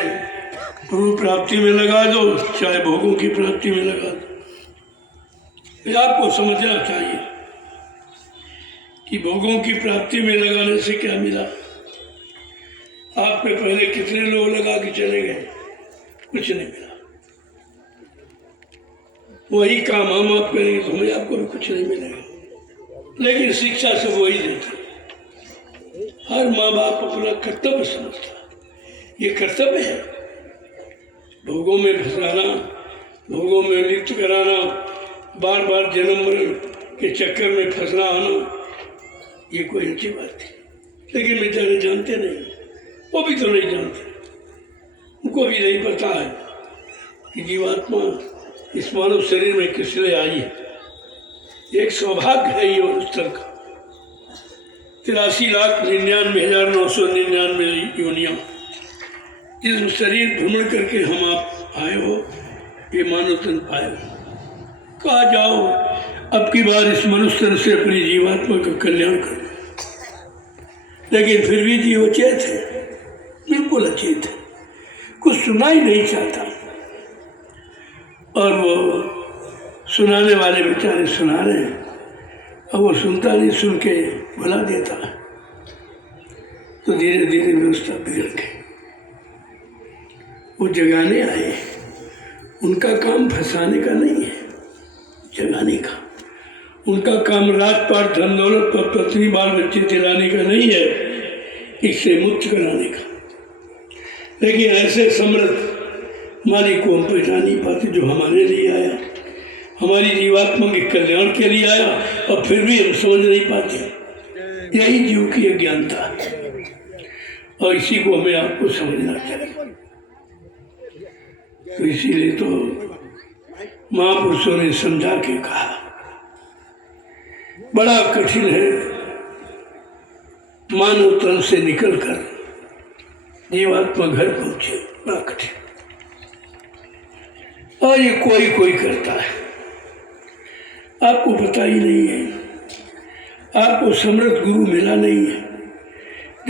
गुरु प्राप्ति में लगा दो, चाहे भोगों की प्राप्ति में लगा दो। ये आपको समझना चाहिए कि भोगों की प्राप्ति में लगाने से क्या मिला, आप पे पहले कितने लोग लगा के चले गए, कुछ नहीं मिला। वही काम हम आप करेंगे तो हमें आपको भी कुछ नहीं मिलेगा। लेकिन शिक्षा सब वही देता। हर माँ बाप अपना कर्तव्य समझता, ये कर्तव्य है। भोगों में फंसाना, भोगों में लिप्त कराना, बार बार जन्म मरण के चक्कर में फंसना आना, ये कोई अच्छी बात नहीं। लेकिन बेचारे जानते नहीं, वो भी तो नहीं जानते, उनको भी नहीं पता है कि जीवात्मा इस मानव शरीर में किस लिए आई है। एक सौभाग्य है ये मनुष्य का। 83,99,999 योनियां जिस शरीर भ्रमण करके हम आप आए हो, ये मानव तन पाए हो। कहा जाओ अब की बार इस मनुष्य तन से अपनी जीवात्मा का कल्याण करो। लेकिन फिर भी जीव अचेत है, बिल्कुल अचेत है, कुछ सुना ही नहीं चाहता। और वो सुनाने वाले बेचारे सुना रहे हैं, अब वो सुनता नहीं, सुन के भुला देता है। तो धीरे धीरे व्यवस्था बिगड़ गई। वो जगाने आए, उनका काम फंसाने का नहीं है, जगाने का। उनका काम रात पार धन दौलत पर पत्नी बाल बच्चे दिलाने का नहीं है, इससे मुक्त कराने का। लेकिन ऐसे समर्थ मालिक को हम पहचान नहीं पाते, जो हमारे लिए आया, हमारी जीवात्मा के कल्याण के लिए आया, और फिर भी हम समझ नहीं पाते। यही जीव की अज्ञानता है, और इसी को हमें आपको समझना चाहिए। तो इसीलिए तो महापुरुषों ने समझा के कहा, बड़ा कठिन है मानव तन से निकलकर जीवात्मा घर पहुंचे, बड़ा कठिन। और ये कोई कोई करता है, आपको पता ही नहीं है, आपको समर्थ गुरु मिला नहीं है,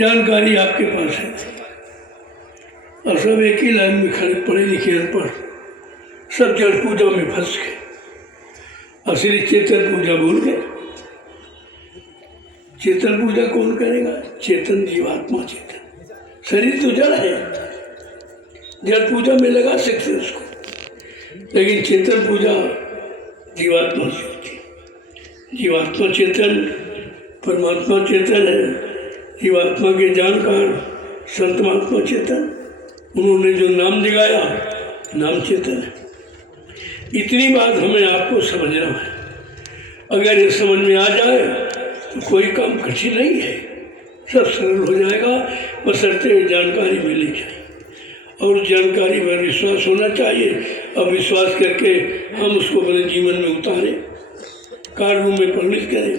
जानकारी आपके पास है, और सब एक ही लाइन में खड़े, पढ़े लिखे अनपढ़, सब जड़ पूजा में फंस गए, असली चेतन पूजा भूल गए। चेतन पूजा कौन करेगा? चेतन जीवात्मा चेतन। शरीर तो जड़ है, जड़ पूजा में लगा सकते उसको, लेकिन चेतन पूजा जीवात्मा से होती है। जीवात्मा चेतन, परमात्मा चेतन है। जीवात्मा के जानकार संत महात्मा चेतन, उन्होंने जो नाम जगाया, नाम चेतन है। इतनी बात हमें आपको समझना है। अगर ये समझ में आ जाए तो कोई काम कठिन नहीं है, सब सरल हो जाएगा, बशर्ते जानकारी मिलनी चाहिए, और जानकारी पर विश्वास होना चाहिए। अब विश्वास करके हम उसको अपने जीवन में उतारें, कार्य में परिणित करें,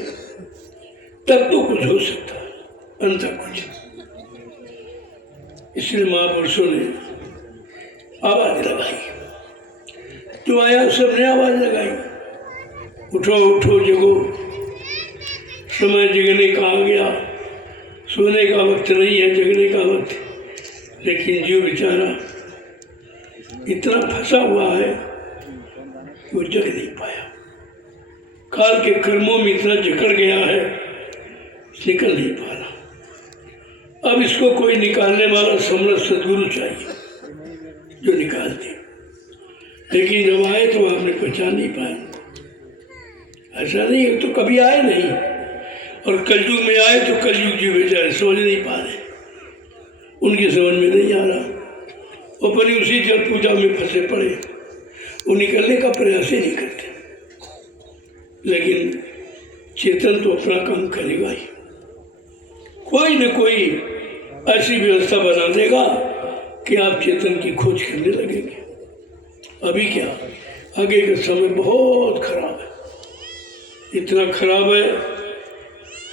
तब तो कुछ हो सकता है, अंत कुछ। इसलिए महापुरुषों ने आवाज लगाई, जो आया सबने आवाज लगाई, उठो उठो जगो, समय जगने का आ गया, सोने का वक्त नहीं है, जगने का वक्त। लेकिन जीव बेचारा इतना फंसा हुआ है कि वो जग नहीं पाया, काल के कर्मों में इतना जकड़ गया है, निकल नहीं पा रहा। अब इसको कोई निकालने वाला समर्थ सदगुरु चाहिए, जो निकाल दे। लेकिन जब आए तो आपने पहचान नहीं पाया। ऐसा नहीं है, तो कभी आए नहीं, और कलयुग में आए तो कलयुग जी बेचारे समझ नहीं पा रहे, उनकी समझ में नहीं आ रहा, वो अपनी उसी जल पूजा में फंसे पड़े, वो निकलने का प्रयास ही नहीं करते। लेकिन चेतन तो अपना काम करेगा ही, कोई न कोई ऐसी व्यवस्था बना देगा कि आप चेतन की खोज करने लगेंगे। अभी क्या, आगे का समय बहुत खराब है, इतना खराब है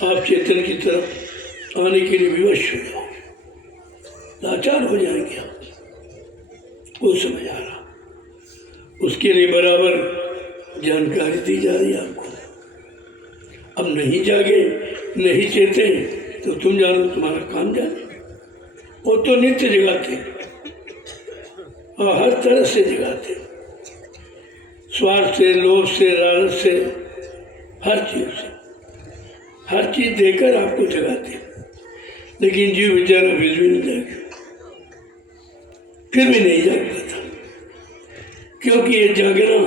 आप चेतन की तरफ आने के लिए विवश हो जाओगे, लाचार हो जाएंगे आप। वो समझ आ रहा, उसके लिए बराबर जानकारी दी जा रही है आपको। अब नहीं जागे, नहीं चेते तो तुम जानो, तुम्हारा काम जाने। वो तो नित्य जगाते और हर तरह से जगाते, स्वार्थ से, लोभ से, लालच से, हर चीज से, हर चीज देकर आपको जगाते। लेकिन जीव बेचारा फिर भी नहीं जाएगा। फिर भी नहीं जागता था, क्योंकि ये जागना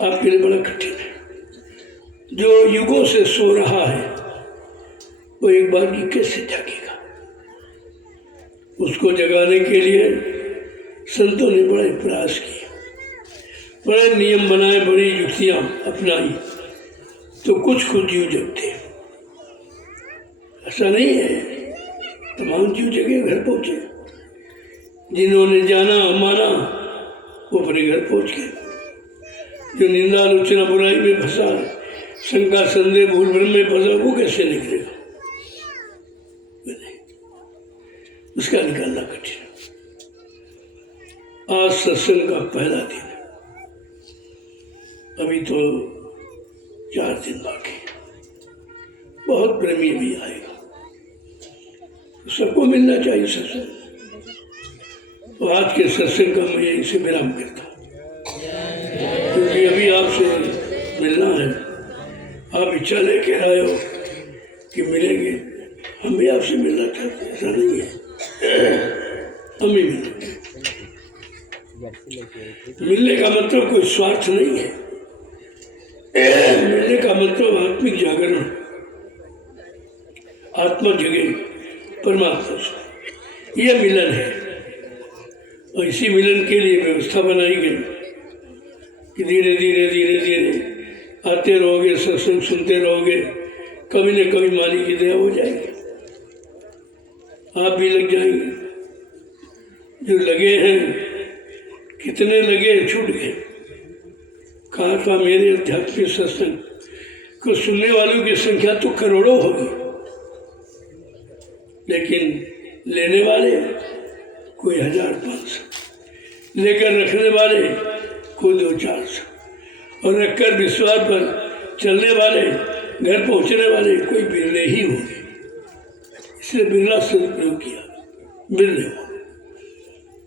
आपके लिए बड़ा कठिन है। जो युगों से सो रहा है वो एक बार की कैसे जागेगा? उसको जगाने के लिए संतों ने बड़े प्रयास किए, बड़े नियम बनाए, बड़ी युक्तियां अपनाई, तो कुछ जीव जगते। ऐसा नहीं है तमाम जीव जगह घर पहुंचे। जिन्होंने जाना माना वो अपने घर पहुंच गए। जो निंदा आलोचना बुराई में फंसा, शंका संदेह भूल भ्रम में फंसा, वो कैसे निकलेगा? उसका निकालना कठिन। आज सत्संग का पहला दिन है, अभी तो 4 दिन बाकी। बहुत प्रेमी भी आएगा, सबको मिलना चाहिए सत्संग। तो आज के सत्संग का मैं यहीं से विराम करता हूँ, क्योंकि अभी आपसे मिलना है। आप इच्छा लेके आए हो कि मिलेंगे, हम भी आपसे मिलना चाहते हैं, ऐसा नहीं है। हम भी मिलने का मतलब कोई स्वार्थ नहीं है। मिलने का मतलब आत्मिक जागरण, आत्मा जगे परमात्मा से, यह मिलन है। और इसी मिलन के लिए व्यवस्था बनाई गई कि धीरे धीरे धीरे धीरे आते रहोगे, सत्संग सुनते रहोगे, कभी न कभी मालिक की दया हो जाएगी, आप भी लग जाएंगे। जो लगे हैं, कितने लगे छूट गए। कहा था मेरे आध्यात्मिक सत्संग को सुनने वालों की संख्या तो करोड़ों होगी, लेकिन लेने वाले कोई 1000-500, लेकर रखने वाले कोई 200-400, और रखकर विश्वास पर चलने वाले, घर पहुंचने वाले कोई बिरले ही होंगे। इसलिए बिरला शब्द प्रयोग किया, बिरले हो।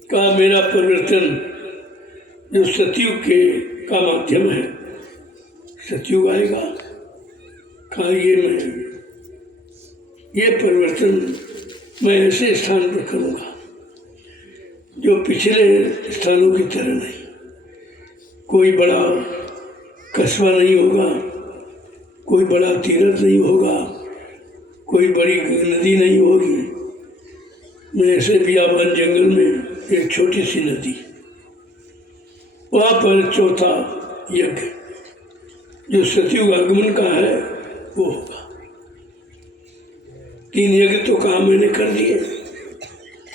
कहा मेरा परिवर्तन जो सतयुग के का माध्यम है, सतयुग आएगा, कहा ये परिवर्तन मैं ऐसे स्थान पर करूँगा जो पिछले स्थानों की तरह नहीं। कोई बड़ा कस्बा नहीं होगा, कोई बड़ा तीर्थ नहीं होगा, कोई बड़ी नदी नहीं होगी। मैं ऐसे बियाबान जंगल में एक छोटी सी नदी, वहाँ पर चौथा यज्ञ जो सतयुग आगमन का है वो होगा। 3 यज्ञ तो काम मैंने कर दिए।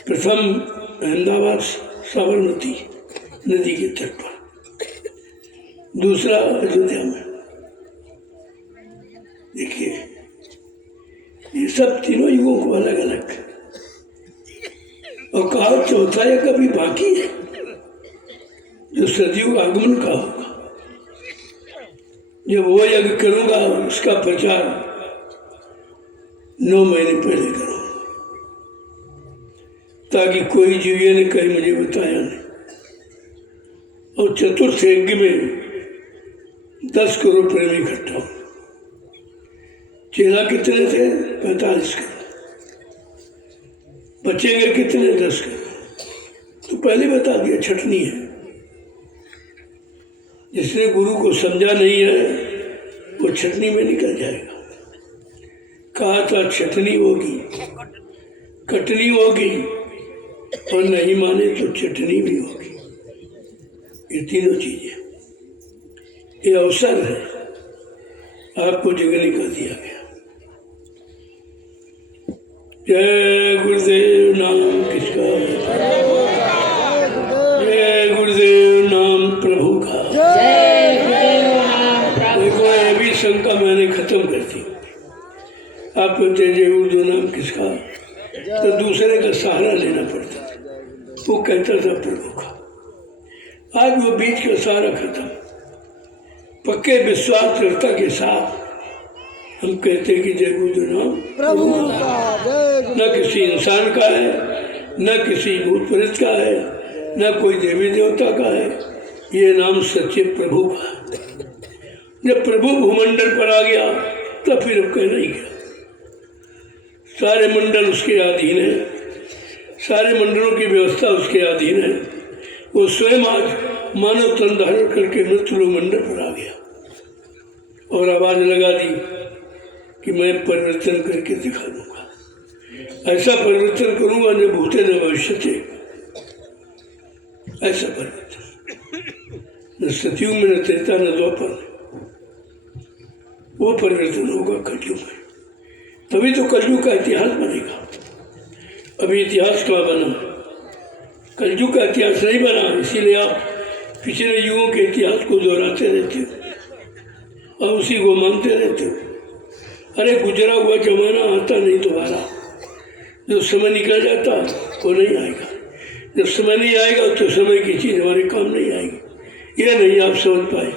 प्रथम अहमदाबाद साबरमती नदी के तट पर, दूसरा अयोध्या में। देखिए ये सब तीनों युगों को अलग अलग, और कहा चौथा यज्ञ अभी बाकी है जो सतयुग आगमन का होगा। जब वो यज्ञ करूंगा उसका प्रचार 9 महीने पहले करूंगा, ताकि कोई जीव ये ने कहीं मुझे बताया नहीं। और चतुर्थ यज्ञ में 10 करोड़ प्रेमी इकट्ठा हो। चेला कितने थे? 45 करोड़। बचेंगे कितने? 10 करोड़। तो पहले बता दिया, छटनी है। जिसने गुरु को समझा नहीं है वो छटनी में निकल जाएगा। कहा था छटनी होगी, कटनी होगी, और नहीं माने तो चटनी भी होगी। ये तीनों चीजें, ये अवसर है, आपको जगने का दिया गया। जय गुरुदेव नाम किसका? जय गुरुदेव नाम प्रभु का। देखो ये भी शंका मैंने खत्म कर दी। आप कहते जय गुरुदेव नाम किसका, तो दूसरे का सहारा लेना पड़ता था। वो कहता था प्रभु का। आज वो बीच का सहारा खत्म। पक्के विश्वास दृढ़ता के साथ हम कहते कि जय गुरुदेव नाम प्रभु का। न किसी इंसान का है, न किसी भूत प्रेत का है, न कोई देवी देवता का है। ये नाम सच्चे प्रभु का है। जब प्रभु भूमंडल पर आ गया तब फिर अब कहना ही गया। सारे मंडल उसके अधीन है, सारे मंडलों की व्यवस्था उसके अधीन है। वो स्वयं आज मानव तन धारण करके मृत्युलोक मंडल पर आ गया और आवाज लगा दी कि मैं परिवर्तन करके दिखा दूंगा। ऐसा परिवर्तन करूंगा न भूते न भविष्यते। ऐसा परिवर्तन न सतयुग में न त्रेता न द्वापर, वो परिवर्तन होगा कलयुग में। तभी तो कलयुग का इतिहास बनेगा। अभी इतिहास कहाँ बना? कलयुग का इतिहास नहीं बना। इसीलिए आप पिछले युगों के इतिहास को दोहराते रहते हो और उसी को मानते रहते हो। अरे गुजरा हुआ जमाना आता नहीं दोबारा। जो समय निकल जाता वो नहीं आएगा। जब समय नहीं आएगा तो समय की चीज़ हमारे काम नहीं आएगी। यह नहीं आप समझ पाए।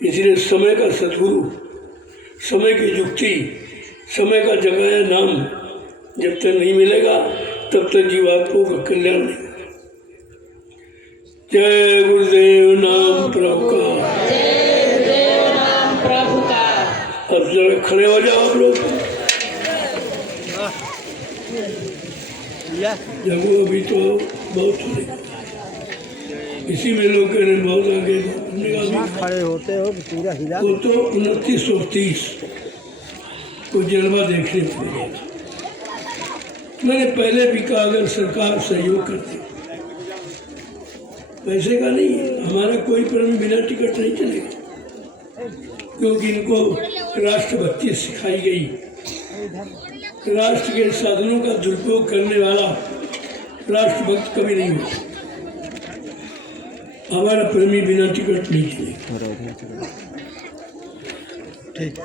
इसलिए समय का सद्गुरु, समय की युक्ति, समय का जगाया नाम जब तक नहीं मिलेगा तब तक जीवात्माओं का कल्याण नहीं होगा। जय गुरुदेव नाम प्रभु का। जय गुरुदेव नाम प्रभु का। अब जरा खड़े हो जाओ आप लोग। जगो अभी तो बहुत चलेगा। इसी में लोग कह रहे बहुत आगे खड़े होते हो पूरा हिला। वो तो 2930 को जलवा देखने पड़ेगा। मैंने पहले भी कहा अगर सरकार सहयोग करती, पैसे का नहीं, हमारा कोई कर्म बिना टिकट नहीं चलेगा, क्योंकि इनको राष्ट्रभक्ति सिखाई गई। राष्ट्र के साधनों का दुरुपयोग करने वाला राष्ट्रभक्त कभी नहीं होता। हमारा प्रेमी बिना टिकट नहीं चलेगा।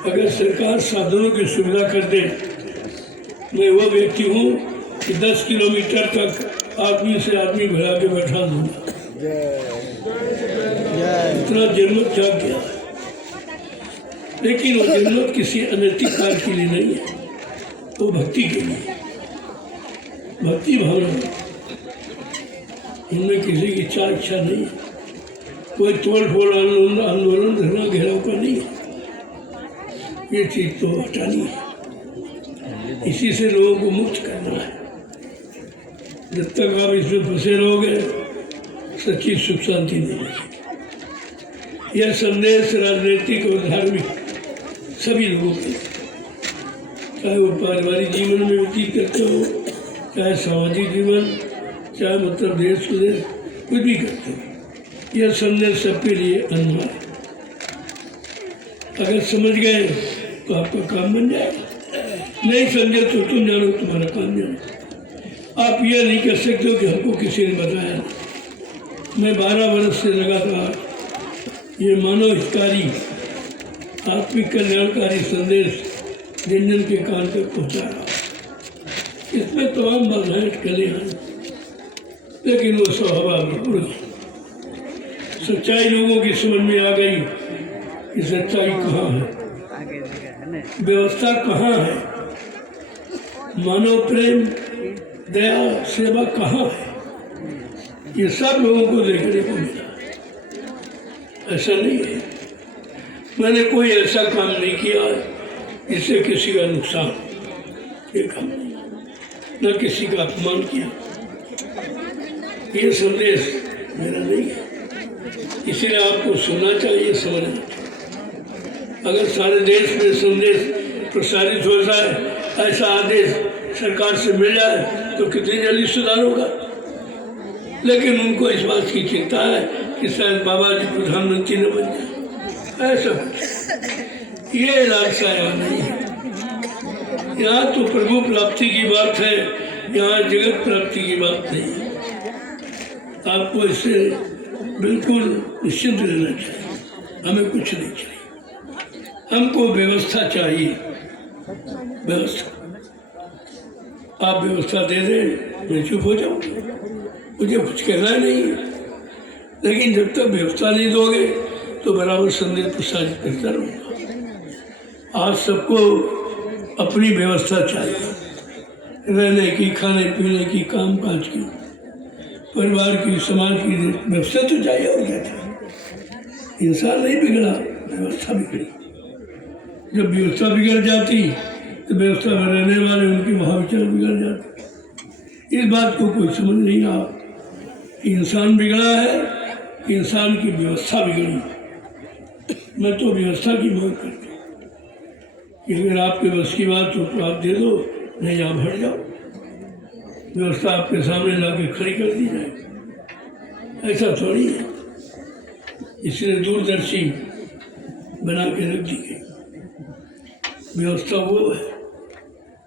अगर सरकार साधनों की सुविधा कर दे, मैं वो व्यक्ति हूँ कि 10 किलोमीटर तक आदमी से आदमी भरा के बैठा दूंगा। इतना जनमत जाग गया। लेकिन वो जनमत किसी अनैतिक कार्य के लिए नहीं है, वो भक्ति के लिए, भक्ति भावना। उनमें किसी की इच्छा नहीं है। कोई तोड़ फोड़ आंदोलन धरना घेराव का नहीं है। ये चीज तो हटानी है। इसी से लोगों को मुक्त करना है। जब तक आप इसमें फंसे रहोगे सच्ची सुख शांति नहीं मिलेगी। यह संदेश राजनीतिक और धार्मिक सभी लोगों को, चाहे वो पारिवारिक जीवन में व्यतीत करते हो, चाहे सामाजिक जीवन, चाहे मतलब देश विदेश कुछ भी करते हो, यह संदेश सबके लिए अनिवार्य है। अगर समझ गए तो आपका काम बन जाएगा। नहीं समझे तो तुम जानो तुम्हारा काम जानो। आप यह नहीं कह सकते हो कि हमको किसी ने बताया। मैं 12 वर्ष से लगातार ये मानव हितकारी, आत्मिक कल्याणकारी संदेश जन जन के कान तक पहुँचा रहा हूँ। इसमें तमाम बाधाएं अटकलें हैं, लेकिन वो सब हवा में उड़ गई। सच्चाई लोगों की समझ में आ गई कि सच्चाई कहाँ है, व्यवस्था कहाँ है, मानव प्रेम, दया, सेवा कहाँ है। ये सब लोगों को देखने को मिला। ऐसा नहीं है मैंने कोई ऐसा काम नहीं किया जिससे किसी का नुकसान, ये काम नहीं, न किसी का अपमान किया। ये संदेश मेरा नहीं है, इसीलिए आपको सुनना चाहिए, समझना चाहिए। अगर सारे देश में संदेश प्रसारित हो जाए, ऐसा आदेश सरकार से मिल जाए तो कितनी जल्दी सुधार होगा। लेकिन उनको इस बात की चिंता है कि शायद बाबा जी प्रधानमंत्री न बन जाए। ऐसा ये लालसा यहाँ नहीं है। यहाँ तो प्रभु प्राप्ति की बात है, यहाँ जगत प्राप्ति की बात नहीं है। आपको इससे बिल्कुल निश्चिंत रहना चाहिए। हमें कुछ नहीं चाहिए, हमको व्यवस्था चाहिए। व्यवस्था आप व्यवस्था दे दें मैं चुप हो जाऊँ, मुझे कुछ कहना नहीं है। लेकिन जब तक व्यवस्था नहीं दोगे तो बराबर संदेश प्रसारित करता रहूँगा। आज सबको अपनी व्यवस्था चाहिए, रहने की, खाने पीने की, काम काज की, परिवार की, समाज की व्यवस्था तो चाहिए। और क्या चाहिए? इंसान नहीं बिगड़ा, व्यवस्था बिगड़ी। जब व्यवस्था बिगड़ जाती तो व्यवस्था में रहने वाले उनके महाविचार बिगड़ जाते। इस बात को कोई समझ नहीं रहा कि इंसान बिगड़ा है, इंसान की व्यवस्था बिगड़ी है। मैं तो व्यवस्था की मांग करता हूँ कि अगर आपके बस की बात हो तो आप दे दो, नहीं आप हट जाओ। व्यवस्था आपके सामने ला के खड़ी कर दी जाए, ऐसा थोड़ी है। इसलिए दूरदर्शी बना के रख दी गई। व्यवस्था वो है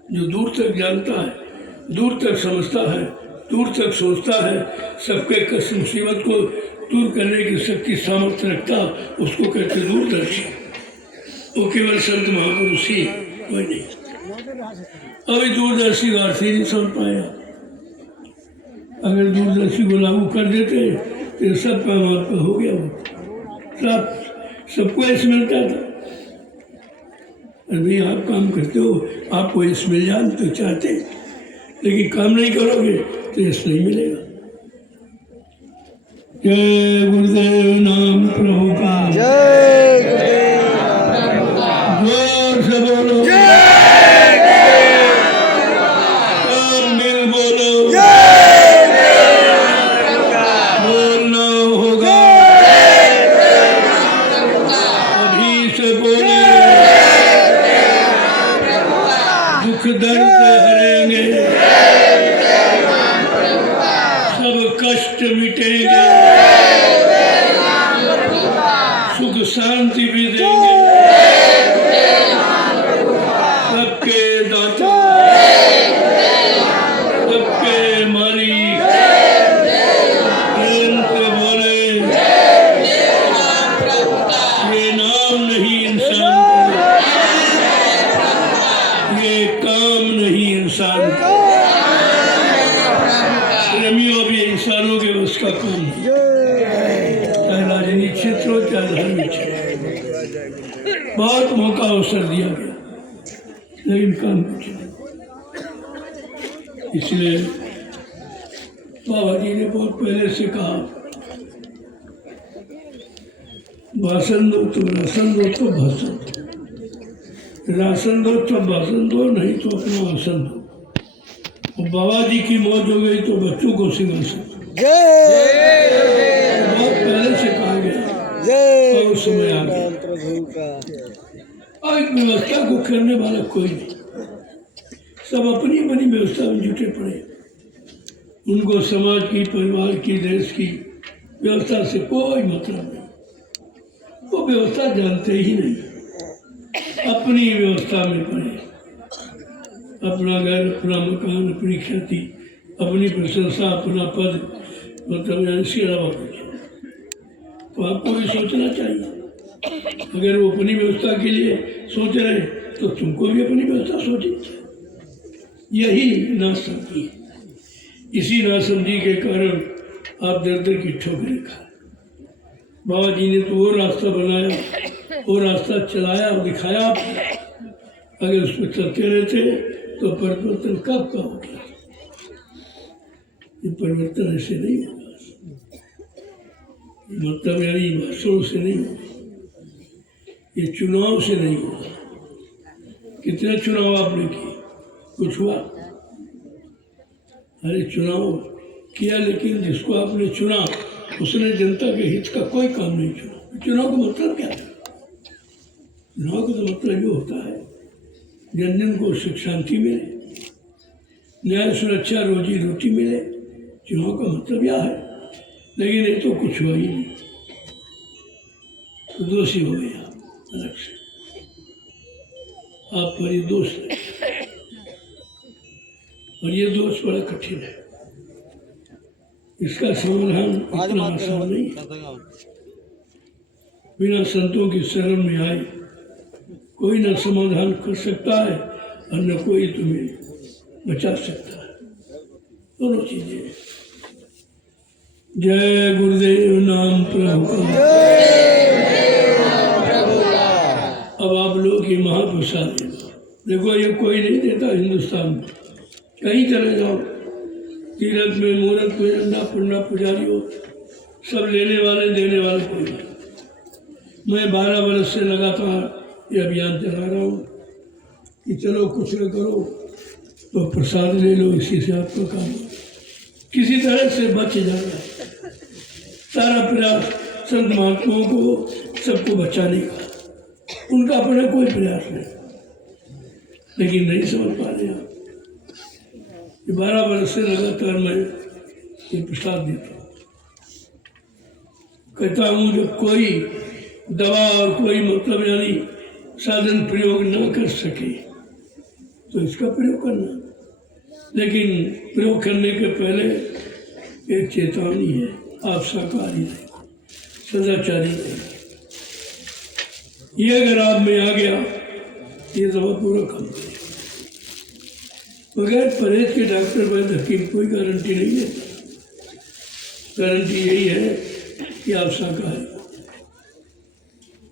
जो दूर तक जानता है, दूर तक समझता है, दूर तक सोचता है, सबके कष्ट मुसीबत को दूर करने की शक्ति सामर्थ्य रखता, उसको कहते दूरदर्शी। वो केवल संत महापुरुष ही, कोई नहीं। अभी दूरदर्शी का अर्थ ही नहीं समझ पाया। अगर दूरदर्शी को लागू कर देते तो सब काम आपका हो गया हो, सबको ऐसे मिलता था। अभी आप काम करते हो, आपको यश मिल जाए तो चाहते, लेकिन काम नहीं करोगे तो यश नहीं मिलेगा। जय गुरुदेव नाम प्रभु का, जय गुरुदेव। जोर से बोलो, सब मिल बोलो, बोलना होगा, अभी से बोले, दुख दर्द हरेंगे, सब कष्ट मिटेंगे, सुख शांति भी देंगे, सबके दाता, सबके मालिक, प्रेम से बोले, ये नाम नहीं इंसान का, ये काम नहीं इंसान का। प्रेमियों भी इंसानों के बस का काम है, चाहे राजनीतिक क्षेत्र हो चाहे धार्मिक क्षेत्र। बहुत मौका अवसर दिया गया लेकिन काम कुछ नहीं। इसलिए बाबा जी ने बहुत पहले से कहा, भाषण दो तो राशन दो तो भाषण दो, राशन दो तो भाषण दो, नहीं तो अपना आसन दो। और बाबा जी की मौत हो गई तो बच्चों को सिंहासन दो। बहुत पहले से कहा गया और उस समय आ गया। प्रभु का और एक व्यवस्था को करने वाला कोई नहीं, सब अपनी अपनी व्यवस्था में जुटे पड़े। उनको समाज की, परिवार की, देश की व्यवस्था से कोई मतलब नहीं। वो व्यवस्था जानते ही नहीं, अपनी व्यवस्था में पड़े। अपना घर, अपना मकान, अपनी ख्याति, अपनी प्रशंसा, अपना पद, मतलब इसके अलावा कुछ। तो आपको भी सोचना चाहिए। अगर वो अपनी व्यवस्था के लिए सोच रहे तो तुमको भी अपनी व्यवस्था सोचनी चाहिए। यही नासमझी है। इसी नासमझी के कारण आप दर दर की ठोकरें खा। बाबा जी ने तो वो रास्ता बनाया, वो रास्ता चलाया और दिखाया। अगर उस पर चलते रहते तो परिवर्तन कब का हो गया। ये परिवर्तन ऐसे नहीं होगा, मतलब यानी भाषणों से नहीं होगा, ये चुनाव से नहीं होगा। कितने चुनाव आपने किए, कुछ हुआ? अरे चुनाव किया, लेकिन जिसको आपने चुना उसने जनता के हित का कोई काम नहीं चुना। चुनाव का मतलब क्या है? चुनाव का तो मतलब ये होता है जन जन को सुख शांति मिले, न्याय सुरक्षा, रोजी रोटी मिले। चुनाव का मतलब यह है। लेकिन ये तो कुछ हुआ ही नहीं, तो दोषी हो गया अलग से। आप पर ये दोष है और ये दोष बड़ा कठिन है। इसका समाधान इतना आसान नहीं है। बिना संतों की शरण में आए कोई न समाधान कर सकता है और न कोई तुम्हें बचा सकता है। दोनों चीजें। जय गुरुदेव नाम प्रभु का। अब आप लोग ये महाप्रसाद देखो, ये कोई नहीं देता हिंदुस्तान में। कहीं चले जाओ, तीरथ में, मुहूर्त में, अन्ना पुण्ना पुजारी हो, सब लेने वाले देने वाले कोई नहीं। मैं 12 वर्ष से लगातार ये अभियान चला रहा हूँ कि चलो कुछ न करो तो प्रसाद ले लो, इसी से आपका काम हो। किसी तरह से बच जाना। सारा प्रयास संत महात्माओं को सबको बचाने का, उनका अपना कोई प्रयास नहीं, लेकिन नहीं समझ पा रहे आप। 12 वर्ष से लगातार मैं ये प्रसाद देता हूँ। कहता हूँ जब कोई दवा और कोई मतलब यानी साधन प्रयोग ना कर सके तो इसका प्रयोग करना, लेकिन प्रयोग करने के पहले एक चेतावनी है, आप शाकाहारी नहीं, सदाचारी नहीं। ये अगर आप में आ गया ये दवा पूरा काम करेगा। बगैर परहेज के डॉक्टर वैद्य हकीम कोई गारंटी नहीं है। गारंटी यही है कि आप शाकाहारी,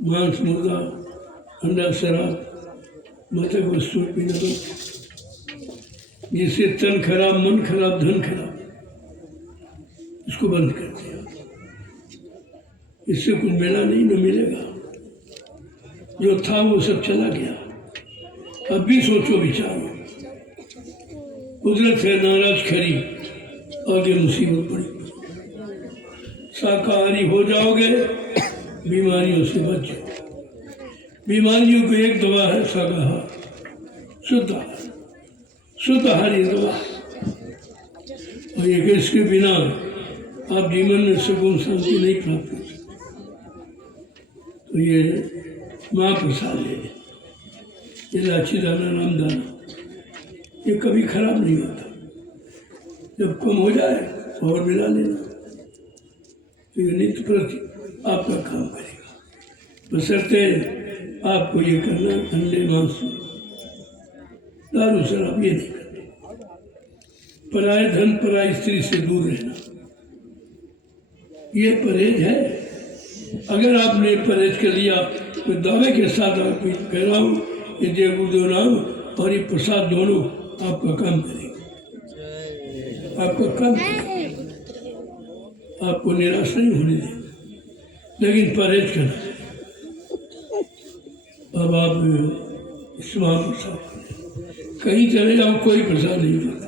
मांस मुर्गा अंडा शराब मादक वस्तु पीना बंद, जिससे तन खराब मन खराब धन खराब, इसको बंद कर दिया। इससे कुछ मिला नहीं, न मिलेगा। जो था वो सब चला गया। अब भी सोचो विचारो, कुदरत है नाराज खरी, आगे मुसीबत पड़ी। शाकाहारी हो जाओगे, बीमारियों से बच जाओ। बीमारियों की एक दवा है शाकाहार, शुद्ध आहार। शुद्ध आहार ये दवा है, और ये इसके बिना आप जीवन में सुकून शांति नहीं प्राप्त कर सकते। तो ये महाप्रसाद ले, ये इलायची दाना राम दाना, ये कभी खराब नहीं होता। जब कम हो जाए और मिला लेना, तो ये नित्य प्रति आपका काम करेगा। बशर्ते आपको ये करना, अंडे मांस दारू शराब ये नहीं करते। पराये धन पराई स्त्री से दूर रहना, ये परहेज है। अगर आपने परहेज कर लिया तो दावे के साथ आपको कह रहा हूँ, ये जय गुरुदेव नाम और ये प्रसाद दोनों आपका काम करेगा। आपका काम करेगा, आपको निराश नहीं होने देगा, लेकिन परहेज करना। अब आप इस महाप्रसाद कहीं चले जाओ, कोई प्रसाद नहीं मिलता।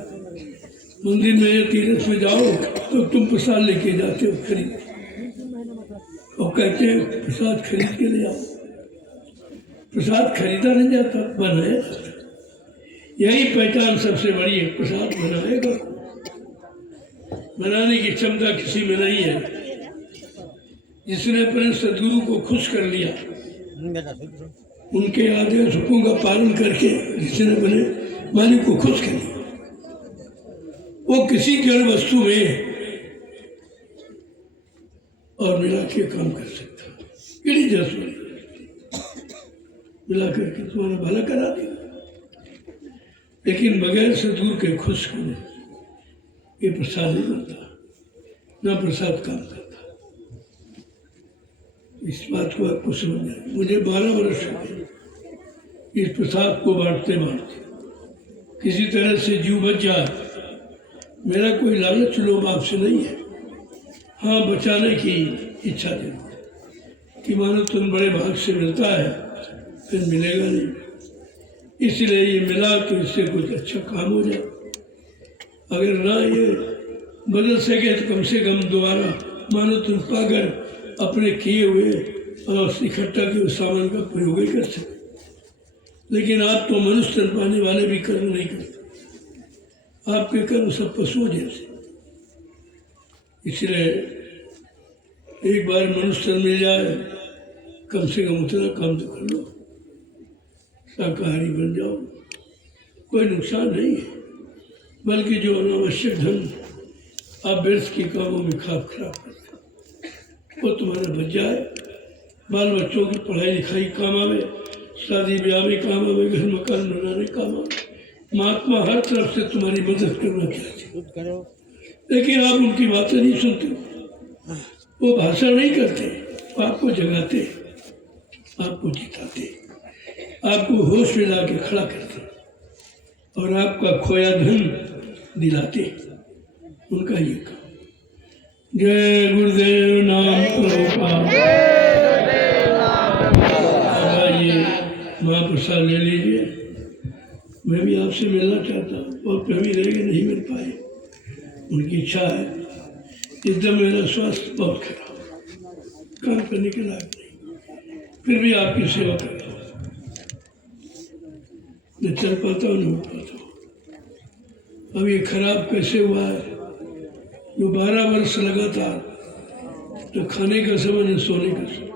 मंदिर में या तीर्थ में जाओ तो तुम प्रसाद लेके जाते हो खरीद, और कहते हैं प्रसाद खरीद के ले आओ। प्रसाद खरीदा नहीं जाता, बनाया जाता। यही पहचान सबसे बड़ी है, प्रसाद बनाएगा। बनाने की क्षमता किसी में नहीं है। जिसने अपने सदगुरु को खुश कर लिया, उनके आदेश हुक्मों का पालन करके जिसने अपने मालिक को खुश कर लिया, वो किसी जड़ वस्तु में और मिला के काम कर सकता है। किसी जैसे मिला करके तुम्हारा भला करा देगा, लेकिन बगैर सदगुरु के खुश होने ये प्रसाद नहीं बनता, ना प्रसाद काम करता। इस बात को आपको समझना है। मुझे 12 वर्ष हो गए इस प्रसाद को बांटते बांटते। किसी तरह से जीव बच जाए, मेरा कोई लालच लोभ आपसे नहीं है। हाँ, बचाने की इच्छा जरूर है कि मानो तुम बड़े भाग से मिलता है, फिर मिलेगा नहीं। इसलिए ये मिला तो इससे कुछ अच्छा काम हो जाए। अगर ना ये बदल सके तो कम से कम दोबारा मानो तुम पाकर अपने किए हुए और इकट्ठा किए हुए सामान का प्रयोग ही कर सकते। लेकिन आप तो मनुष्य तन पाने वाले भी कर्म नहीं करते। आपके कर्म सब पशुओं जैसे। इसलिए एक बार मनुष्य तन मिल जाए, कम से कम उतना काम तो कर लो, शाकाहारी बन जाओ, कोई नुकसान नहीं है। बल्कि जो अनावश्यक धन आप व्यर्थ के कामों में खराब करते, वो तुम्हारा बच जाए। बाल बच्चों की पढ़ाई लिखाई काम आवे, शादी ब्याह में काम आवे, घर मकान बनाने काम आवे। महात्मा हर तरफ से तुम्हारी मदद करना चाहते, लेकिन आप उनकी बातें नहीं सुनते। वो भाषण नहीं करते, आपको जगाते, आपको जिताते, आपको होश में ला के खड़ा करते और आपका खोया धन दिलाते। उनका ये काम। जय गुरुदेव नाम प्रभुपाद। आइए महाप्रसाद ले लीजिए। मैं भी आपसे मिलना चाहता हूँ और कभी रह के नहीं मिल पाए। उनकी इच्छा है। एकदम मेरा स्वास्थ्य बहुत खराब, काम करने के लायक नहीं, फिर भी आपकी सेवा करता हूँ। न चल पाता हूँ, न हो पाता हूँ। अब ये खराब कैसे हुआ है? जो 12 वर्ष लगातार तो खाने का समय न सोने का समय,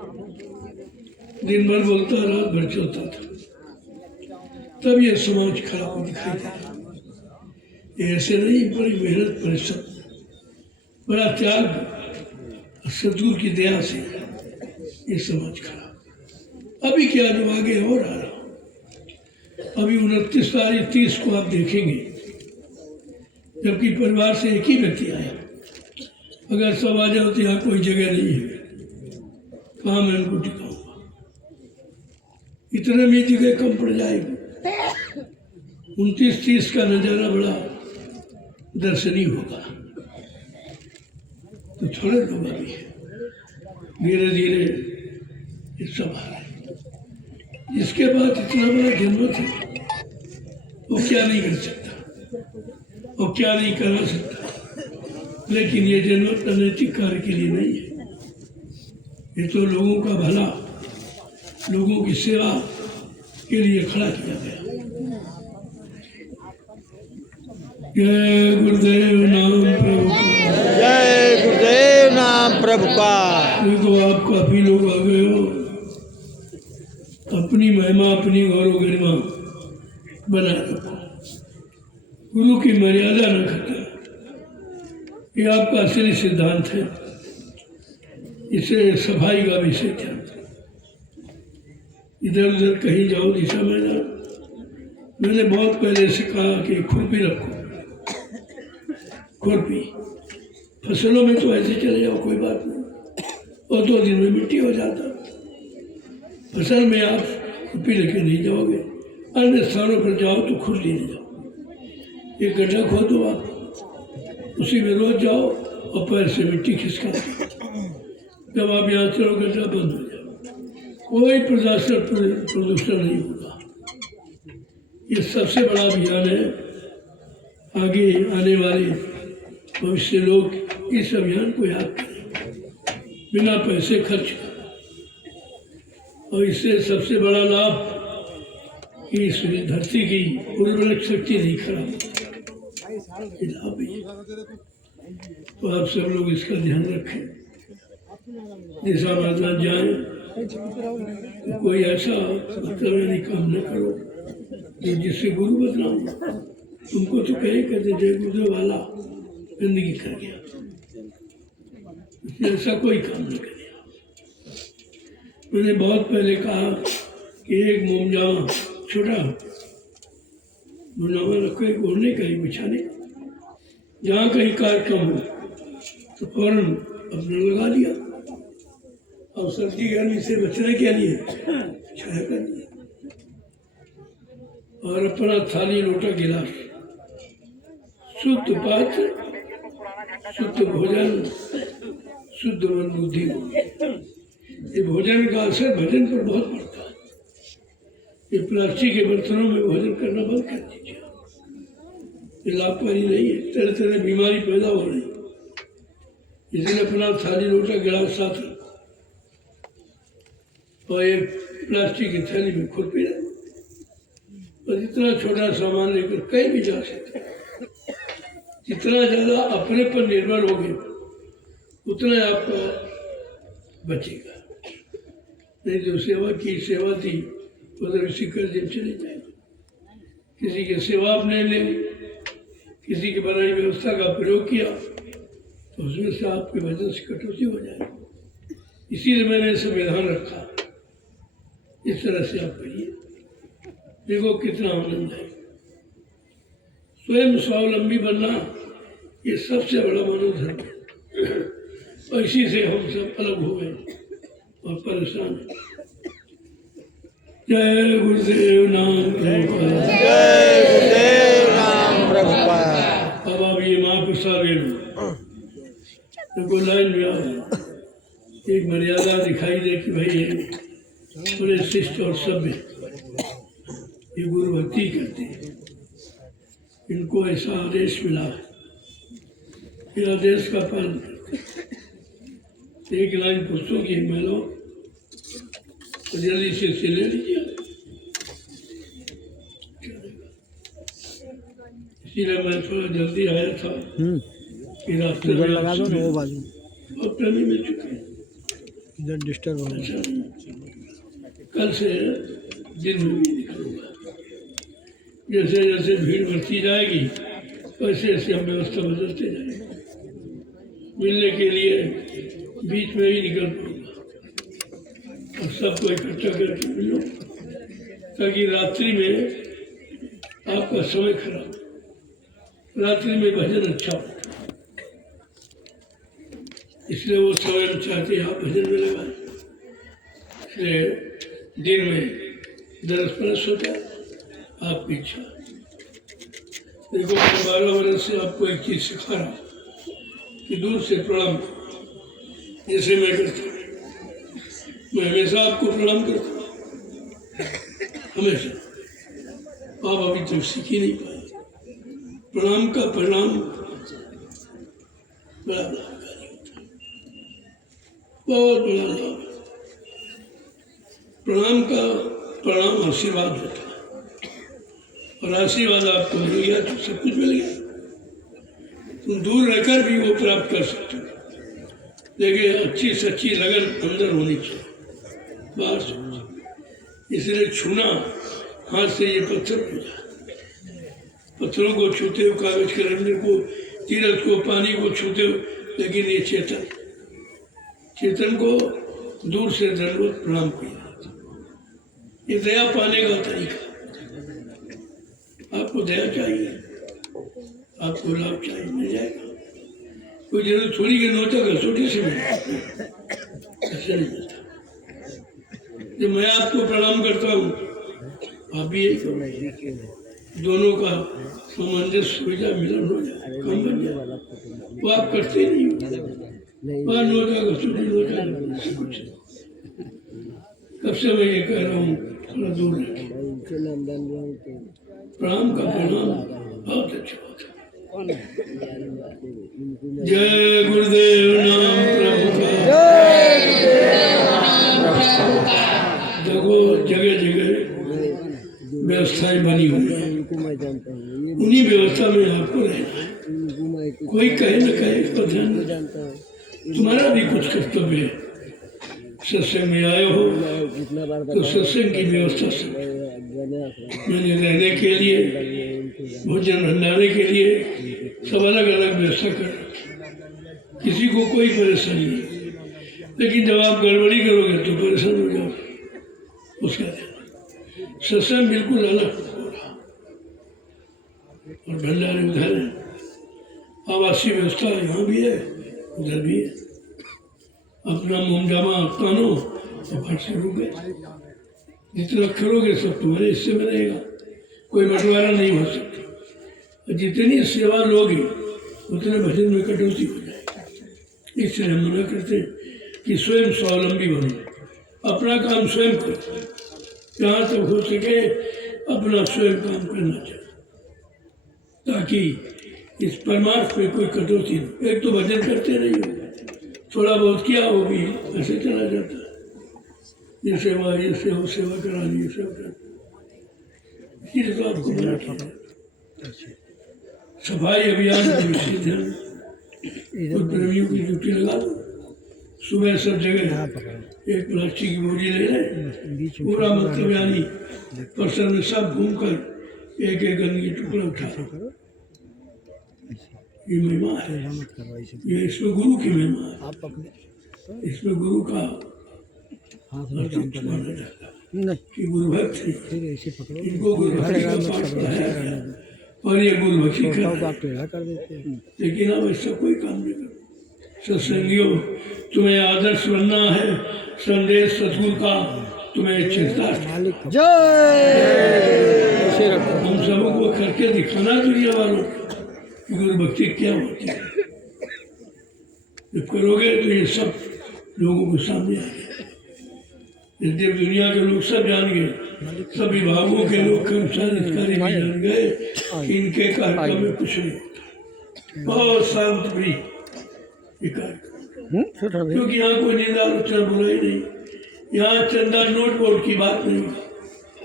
दिन भर बोलता, रात भर चलता था, तब ये समाज खराब दिखाई दे रहा। ये ऐसे नहीं, बड़ी मेहनत परिश्रम, बड़ा त्याग, सदगुरु की दया से ये समाज खराब। अभी क्या, जो आगे हो रहा, अभी 29 तारीख 30 को आप देखेंगे, जबकि परिवार से एक ही व्यक्ति आया। अगर सब आ जाओ तो यहाँ कोई जगह नहीं है, कहाँ मैं उनको टिकाऊंगा? इतने में जगह कम पड़ जाएगी। 29-30 का नज़ारा बड़ा दर्शनीय होगा। तो थोड़े लोग अभी धीरे धीरे ये सब आ रहे। जिसके बाद इतना बड़ा जन्मत है, वो क्या नहीं कर सकता, वो क्या नहीं करा सकता। लेकिन ये जन्मत अनैतिक कार्य के लिए नहीं है, ये तो लोगों का भला, लोगों की सेवा के लिए खड़ा किया गया। जय गुरुदेव नाम प्रभु का। जय गुरुदेव नाम प्रभु का। देखो आप काफी लोग आ गए हो, अपनी महिमा, अपनी गौरव गरिमा बनाए रखो, गुरु की मर्यादा न खत्म। ये आपका असली सिद्धांत है। इसे सफाई का विषय क्या, इधर उधर कहीं जाओ दिशा में ना। मैंने बहुत पहले से कहा कि खुरपी रखो, खुरपी। फसलों में तो ऐसे चले जाओ, कोई बात नहीं, और 2 दिन में मिट्टी हो जाता। फसल में आप खुरपी लेके नहीं जाओगे, अन्य स्थानों पर जाओ तो खुरपी ले जाओ। एक गड्ढा खोदो आप, उसी में रोज जाओ और पैर से मिट्टी खिसका दो। जब आप यहाँ चलो, गड्ढा बंद हो जाओ, कोई प्रदूषण नहीं होगा। ये सबसे बड़ा अभियान है। आगे आने वाले भविष्य लोग इस अभियान को याद करें, बिना पैसे खर्च कर। और इससे सबसे बड़ा लाभ कि इस धरती की उर्वरक शक्ति नहीं खराब, लाभ भी है। तो आप सब लोग इसका ध्यान रखें। दिशा बदला जाए तो कोई ऐसा मतलब काम न करो जो जिससे गुरु बदनाम हो। तुमको तो कहे कहते जय गुरुदेव वाला गंदगी कर गया, इसलिए ऐसा कोई काम नहीं करे। मैंने बहुत पहले कहा कि एक मोमजामा छोटा मुनावा रखो, एक ओढ़ने का ही, बिछाने का। जहाँ कहीं कार्यक्रम हो तो फौरन अपना लगा दिया, और सर्दी गर्मी से बचने के लिए छाया कर दिया। और अपना थाली, लोटा, गिलास, शुद्ध पात्र, शुद्ध भोजन, शुद्ध मन बुद्धि। ये भोजन का असर भजन पर बहुत पड़ता है। ये प्लास्टिक के बर्तनों में भोजन करना बंद कर दीजिए। ये लाभकारी नहीं है, तरह तरह बीमारी पैदा हो रही। इसलिए अपना थाली, लोटा, गिलास साथ रखो और एक प्लास्टिक की थैली में खुरपी रखो। और इतना छोटा सामान लेकर कहीं भी जा सकते। जितना ज़्यादा अपने पर निर्भर होगे उतना आपका बचेगा। नहीं तो सेवा की, सेवा थी उधर इसी कर्जे चली जाएगी। किसी की सेवा आपने ले ली, किसी की बनाई व्यवस्था का प्रयोग किया तो उसमें से आपके वजन से कटौती हो जाएगी। इसीलिए मैंने संविधान रखा। इस तरह से आप करिए, देखो कितना आनंद है। स्वयं स्वावलंबी बनना ये सबसे बड़ा मनोधर्म है। और इसी से हम सब अलग हो गए और परेशान हैं। जय गुरुदेव नाम प्रभु का। जय गुरुदेव नाम प्रभु का। अब आप ये महाप्रसाद ले लो, देखो लाइन में आओ। एक मर्यादा दिखाई दे कि भाई ये बड़े शिष्ट और सभ्य, ये गुरु भक्ति करते हैं, इनको ऐसा आदेश मिला है। ये आदेश का पालन करते हैं। एक लाइन पुस्तकों की मेलो तो जल्दी से ले लीजिए। इसीलिए मैं थोड़ा जल्दी आया था कि रास्ते में लगा दो ना वो बाजू अब टाइम मिल चुके हैं। इधर डिस्टर्ब हो अच्छा, कल से दिन में भी निकलूंगा। जैसे जैसे भीड़ बढ़ती जाएगी वैसे वैसे हम व्यवस्था बदलते जाएंगे। मिलने के लिए बीच में ही निकल पड़ूंगा और सबको इकट्ठा करके मिलो ताकि रात्रि में आपका समय खराब, रात्रि में भजन अच्छा हो। इसलिए वो स्वयं चाहते हैं आप भजन में लगाएं। इसलिए दिन में दरस परस होता है आपकी इच्छा। देखो मैं 12 वर्ष से आपको एक चीज सिखा रहा हूँ कि दूर से प्रणाम जैसे मैं करता हूँ। मैं हमेशा आपको प्रणाम करता हूँ, हमेशा। आप अभी तक सीख ही नहीं पाए। प्रणाम का परिणाम बड़ा लाभकारी होता है, बहुत बड़ा लाभ है। प्रणाम का परिणाम आशीर्वाद होता है और आशीर्वाद आपको मिल गया तो सब कुछ मिल गया। तुम दूर रहकर भी वो प्राप्त कर सकते हो, लेकिन अच्छी सच्ची लगन अंदर होनी चाहिए, बाहर से। इसलिए छूना हाथ से ये पत्थर हो जाए, पत्थरों को छूते हो, कागज के रंजन को, तीरथ को, पानी को छूते हो, लेकिन ये चेतन को दूर से दंडवत प्रणाम किया जाता है। ये दया पाने का तरीका। आपको दया चाहिए, आपको लाभ चाहिए, मिल जाएगा। कोई जरूरत थोड़ी कि नोचा कसौटी से मिले, ऐसा नहीं मिलता। जब मैं आपको प्रणाम करता हूँ आप भी यही करो, दोनों का सामंजस्य हो जाए, मिलन हो जाए, काम बन जाए। वो आप करते नहीं हो, वहाँ नोचा कसौटी नोचा कुछ। तब से मैं ये कह रहा हूँ थोड़ा दूर रखें। प्रणाम का परिणाम बहुत अच्छा होता है। जय गुरुदेव नाम प्रभु का। देखो जगह जगह व्यवस्थाएं बनी हुई है, उन्हीं व्यवस्था में आपको रहना है। कोई कहे न कहे इस पर ध्यान न, तुम्हारा भी कुछ कर्तव्य है। सत्संग में आए हो तो सत्संग की व्यवस्था से मैंने रहने के लिए, भोजन भंडारे के लिए सब अलग अलग व्यवस्था कर, किसी को कोई परेशानी नहीं। लेकिन जब आप गड़बड़ी करोगे तो परेशान हो जाओगे। उसका सत्संग बिल्कुल अलग हो रहा और भंडारे उधर है। आवासीय व्यवस्था यहाँ भी है, उधर भी है। अपना मोमजामा तानो और फट से रुक गए। जितना करोगे सब तुम्हारे हिस्से में रहेगा, कोई बंटवारा नहीं हो सकता। जितनी सेवा लोगे उतने भजन में कटौती हो जाएगी। इसलिए हम मना करते हैं कि स्वयं स्वावलंबी बनो, अपना काम स्वयं करो। जहाँ तक हो सके अपना स्वयं काम करना चाहिए, ताकि इस परमार्थ में कोई कटौती नहीं। एक तो भजन करते नहीं हो, थोड़ा बहुत किया वो भी ऐसे चला जाता है। ये सेवा करा दी, सेवा करा, इसलिए तो आपको मना किया। सफाई अभियान को विशेष ध्यान, प्रेमियों की ड्यूटी लगा दो। सुबह सब जगह एक प्लास्टिक की बोरी ले लें, पूरा मतलब यानी परिसर में सब घूमकर एक एक गंदगी टुकड़ा उठा। ये महिमा है, ये इसमें गुरु की महिमा है। इसमें गुरु का कि गुरु भक्त है, इनको गुरु भक्ति का पाठ पढ़ाया गया और ये गुरु भक्ति कर, लेकिन अब ऐसा कोई काम नहीं करो। सत्संगियों, तुम्हें आदर्श बनना है, संदेश सतगुरु का तुम्हें चेतावनी। हम सबको करके दिखाना दुनिया वालों कि गुरु भक्ति क्या होती है। जब करोगे तो ये सब लोगों को सामने आएगा। जब दुनिया के लोग सब जान गए, सब विभागों के लोग कर्मचारी अधिकारी भी जान गए कि इनके कार्यक्रम में कुछ नहीं होता, बहुत शांत प्रिय ये कार्यक्रम, छोटा भाई क्योंकि यहाँ कोई निंदा आलोचना बुराई नहीं, यहाँ चंदा नोट बोर्ड की बात नहीं,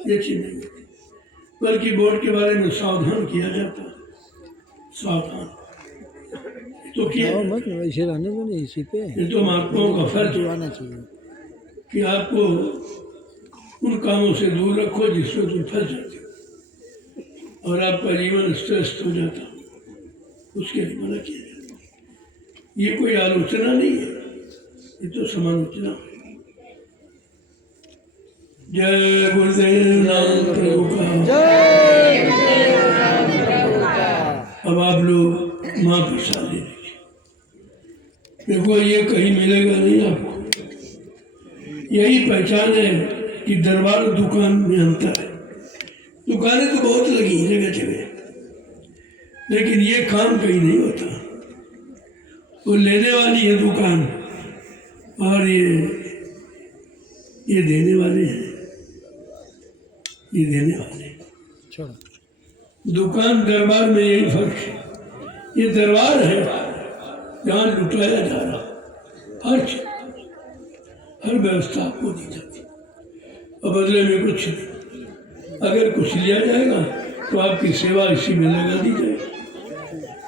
ये चीज नहीं, बल्कि बोर्ड के बारे में सावधान किया जाता है, सावधान तो किया जाओ मत वैसे रहने दो नहीं इसी पे ये तो महात्माओं का फर्ज है आना चाहिए। कि आपको उन कामों से दूर रखो जिसमें तुम फंस जाते हो और आपका जीवन स्ट्रेस हो जाता है, उसके लिए मना किया जाता है। ये कोई आलोचना नहीं है, ये तो समालोचना है। जय गुरुदेव नाम प्रभु का। अब आप लोग माँ प्रसाद ले लीजिए। देखो ये कहीं मिलेगा नहीं आपको, यही पहचान है कि दरबार दुकान में अंतर है। दुकानें तो बहुत लगी जगह जगह, लेकिन ये काम कहीं नहीं होता। वो लेने वाली है दुकान और ये देने वाले हैं, ये देने वाले हैं। छोड़ो दुकान दरबार में यही फर्क है। ये दरबार है जहाँ लुटाया जा रहा, हर व्यवस्था आपको दी जाती और बदले में कुछ नहीं। अगर कुछ लिया जाएगा तो आपकी सेवा इसी में लगा दी जाएगी,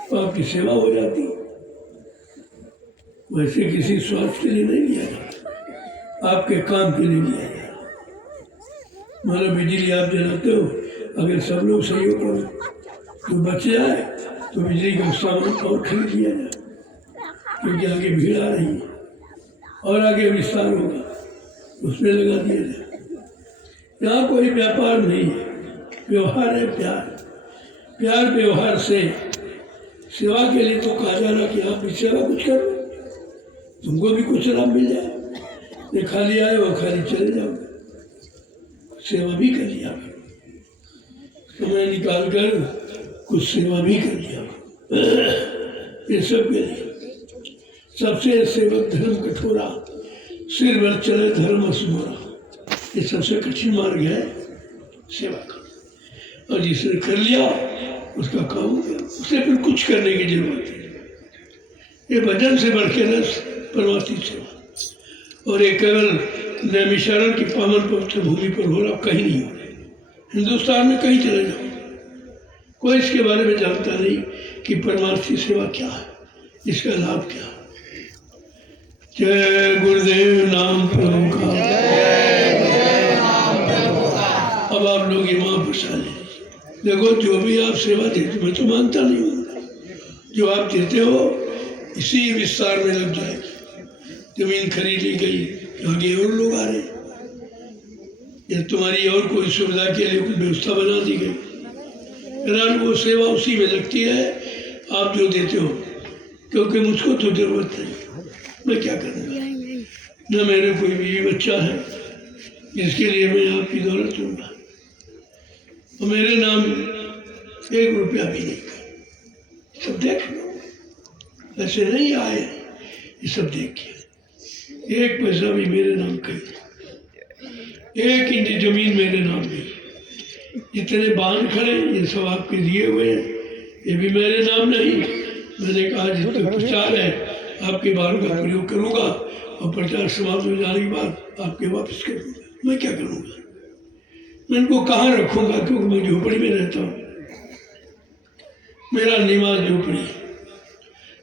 तो आपकी सेवा हो जाती। वैसे किसी स्वार्थ के लिए नहीं लिया जाता, आपके काम के लिए लिया जाता। मानो बिजली आप जलाते हो, अगर सब लोग सहयोग करो तो बच जाए तो बिजली का सामान और खरीद लिया जाए, क्योंकि आगे भीड़ आ रही है और आगे विस्तार होगा, उसमें लगा दिया जाए। यहाँ कोई व्यापार नहीं है, व्यवहार है प्यार। प्यार व्यवहार से सेवा के लिए तो कहा जा रहा कि आप भी सेवा कुछ करो, तुमको भी कुछ लाभ मिल जाए। ये खाली आए वो खाली चले जाओ, सेवा भी कर लिया करो, समय निकाल कर कुछ सेवा भी कर लिया करो। ये सब के लिए सबसे सेवक धर्म कठोरा, सिर भर चले धर्म असमोरा। ये सबसे कठिन मार्ग है सेवा का, और जिसने कर लिया उसका काम हो गया, उसे फिर कुछ करने की जरूरत है। ये भजन से बढ़ के रस परमार्थी सेवा, और ये केवल नैमिषारण की पावन पवित्र भूमि पर हो रहा, कहीं नहीं हो रहा। हिंदुस्तान में कहीं चले जाओ, कोई इसके बारे में जानता नहीं कि परमार्थी सेवा क्या है, इसका लाभ क्या है। जय गुरुदेव नाम प्रभु का। अब आप लोग ये माँ प्रसाद देखो, जो भी आप सेवा देते, मैं तो मानता नहीं हूँ, जो आप देते हो इसी विस्तार में लग जाएगी। जमीन खरीद ली गई, आगे और लोग आ रहे, या तुम्हारी और कोई सुविधा के लिए कुछ व्यवस्था बना दी गई, फिलहाल वो सेवा उसी में लगती है आप जो देते हो, क्योंकि मुझको तो जरूरत नहीं, मैं क्या करूँगा। न मेरे कोई बीवी बच्चा है जिसके लिए मैं आपकी दौलत लूँगा, और मेरे नाम 1 रुपया भी नहीं कर। सब देख लो, ऐसे नहीं आए, ये सब देखिए, 1 पैसा भी मेरे नाम का, 1 इंच जमीन मेरे नाम नहीं। जितने बांध खड़े ये सब आपके दिए हुए हैं, ये भी मेरे नाम नहीं। मैंने कहा जितना प्रचार है आपके बालों का प्रयोग करूँगा, और प्रचार समाप्त हो जाने के बाद आपके वापस कर दूँगा। मैं क्या करूँगा, मैं इनको कहाँ रखूँगा, क्योंकि मैं झोपड़ी में रहता हूँ, मेरा निवास झोपड़ी।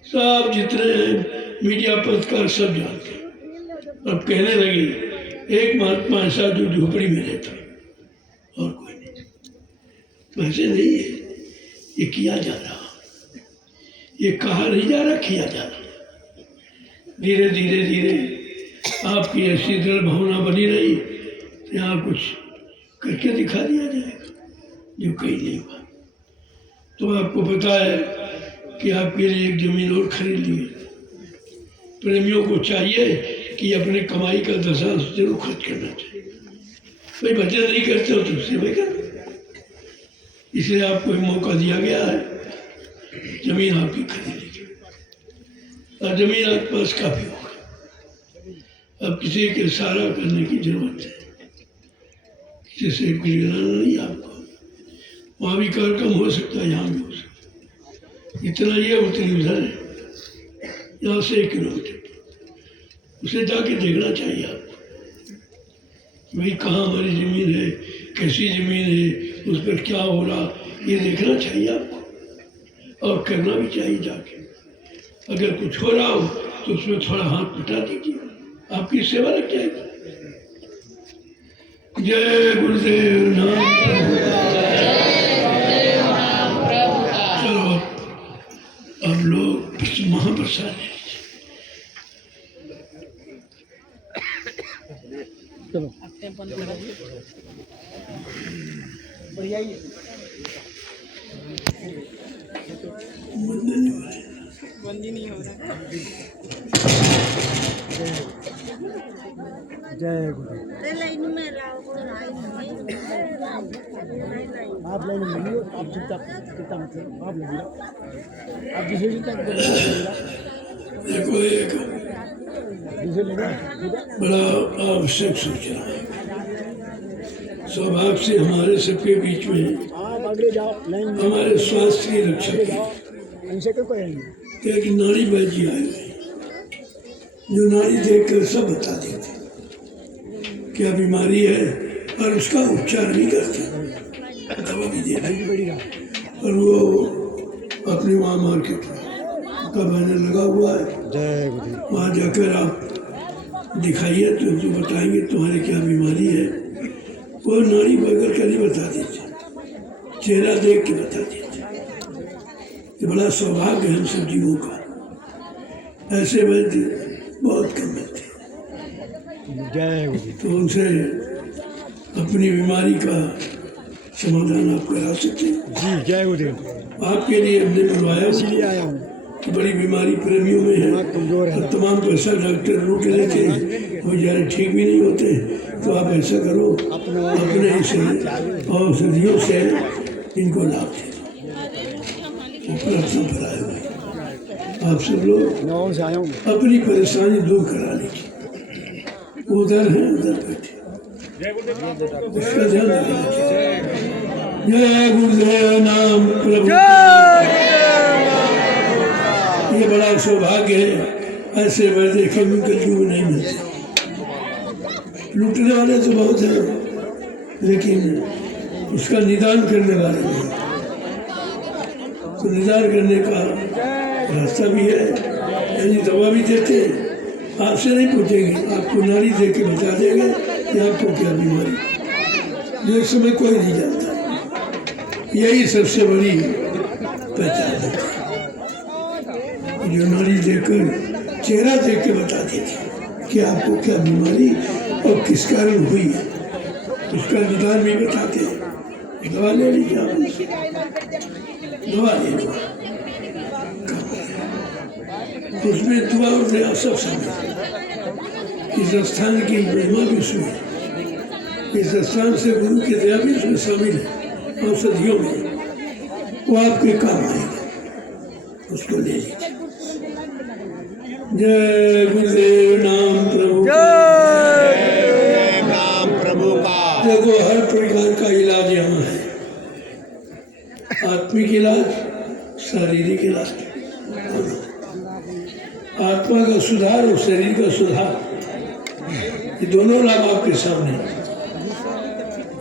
सब जितने मीडिया पत्रकार सब जानते, अब कहने लगे एक महात्मा ऐसा जो झोपड़ी में रहता, और कोई नहीं। वैसे नहीं है, ये किया जा रहा, ये कहा नहीं जा रहा, किया जा रहा। धीरे धीरे धीरे आपकी ऐसी दृढ़ भावना बनी रही, यहाँ कुछ करके दिखा दिया जाएगा जो कहीं नहीं हुआ। तो आपको पता है कि आपके लिए एक जमीन और खरीद ली है। प्रेमियों को चाहिए कि अपने कमाई का 10 जरूर खर्च करना चाहिए। भाई भजन नहीं करते हो तो सेवा कर, इसलिए आपको एक मौका दिया गया है, जमीन आपकी खरीद लीजिए, और जमीन आपके पास काफी होगा। अब किसी के सहारा करने की जरूरत है, किसी से गिराना नहीं आपको। वहाँ भी कार्यक्रम हो सकता है, यहाँ भी हो सकता है, इतना ये उतरी उधर है, यहाँ से 1 किलोमीटर, उसे जाके देखना चाहिए आपको। भाई कहाँ हमारी ज़मीन है, कैसी ज़मीन है, उस पर क्या हो रहा, ये देखना चाहिए आपको और करना भी चाहिए जाके। अगर कुछ हो रहा हो तो उसमें थोड़ा हाथ बटा दीजिए, आपकी सेवा लग जाएगी। जय गुरुदेव नाम प्रभु का। नाम प्रभु का। चलो अब लोग महाप्रसाद ले लीजिए। चलो जय गुरु आप लाइन में मिलिए, आप जूता कितना मतलब आप ले लो, आप जिसे जूता देखो एक जिसे लेना बड़ा आवश्यक सूचना है। सौभाग्य से हमारे सबके बीच में आप आगे जाओ लाइन में हमारे स्वास्थ्य की रक्षा आगे की जाओ, इनसे क्यों कहेंगे एक नाड़ी बैजी आए हुए जो नाड़ी देखकर सब बता देते क्या बीमारी है और उसका उपचार भी करते, दवा भी देते। भाई बड़ी रात और वो अपनी वहाँ मार्केट का बैनर लगा हुआ है, जय गुरु वहाँ जाकर आप दिखाइए तो जो बताएंगे तुम्हारी क्या बीमारी है, वो नाड़ी बगल कर ही बता देते, चेहरा देख के बता देते। ये बड़ा सौभाग्य है हम सब जीवों का, ऐसे वैद्य बहुत कम मिलते हैं। जय गुरु तो उनसे अपनी बीमारी का समाधान आप करा सकते हैं। जी जय गुरु आपके लिए हमने बुलवाया इसलिए आया हूँ, कि बड़ी बीमारी प्रेमियों में है दिमाग कमजोर है और तमाम पैसा डॉक्टर लूट लेते हैं, वो ज़्यादा ठीक भी नहीं होते। तो आप ऐसा करो अपने ही से औषधियों से इनको लाभ दे, ऊपर अपना भराए हुए आप सब लोग नौ से आया हूँ अपनी परेशानी दूर करा लीजिए। उधर है उधर बैठे, इसका ध्यान रखना चाहिए। जय गुरुदेव नाम प्रभु। ये बड़ा सौभाग्य है, ऐसे वैद्य केमिकल युग नहीं मिलते। लूटने वाले तो बहुत हैं, लेकिन उसका निदान करने वाले नहीं। तो निदान करने का रास्ता भी है, यानी दवा भी देते हैं। आपसे नहीं पूछेंगे, आपको नाड़ी दे के बता देंगे कि आपको क्या बीमारी, जो इस समय कोई नहीं जानता। यही सबसे बड़ी पहचान है, जो नाड़ी देकर चेहरा देख के बता देती कि आपको क्या बीमारी और किस कारण हुई है, उसका निदान भी बताते हैं। दवा ले लीजिए, आप दवा ले लो, उसमें दुआ और दया सब शामिल। इस स्थान की महिमा भी सुनी, इस स्थान से गुरु की दया भी उसमें शामिल है। औषधियों में वो आपके काम आएगा, उसको ले लीजिए। जय गुरुदेव नाम प्रभु। नाम प्रभु का। देखो हर प्रकार का इलाज यहाँ है, आत्मिक इलाज, शारीरिक इलाज, आत्मा का सुधार और शरीर का सुधार, ये दोनों लाभ आपके सामने।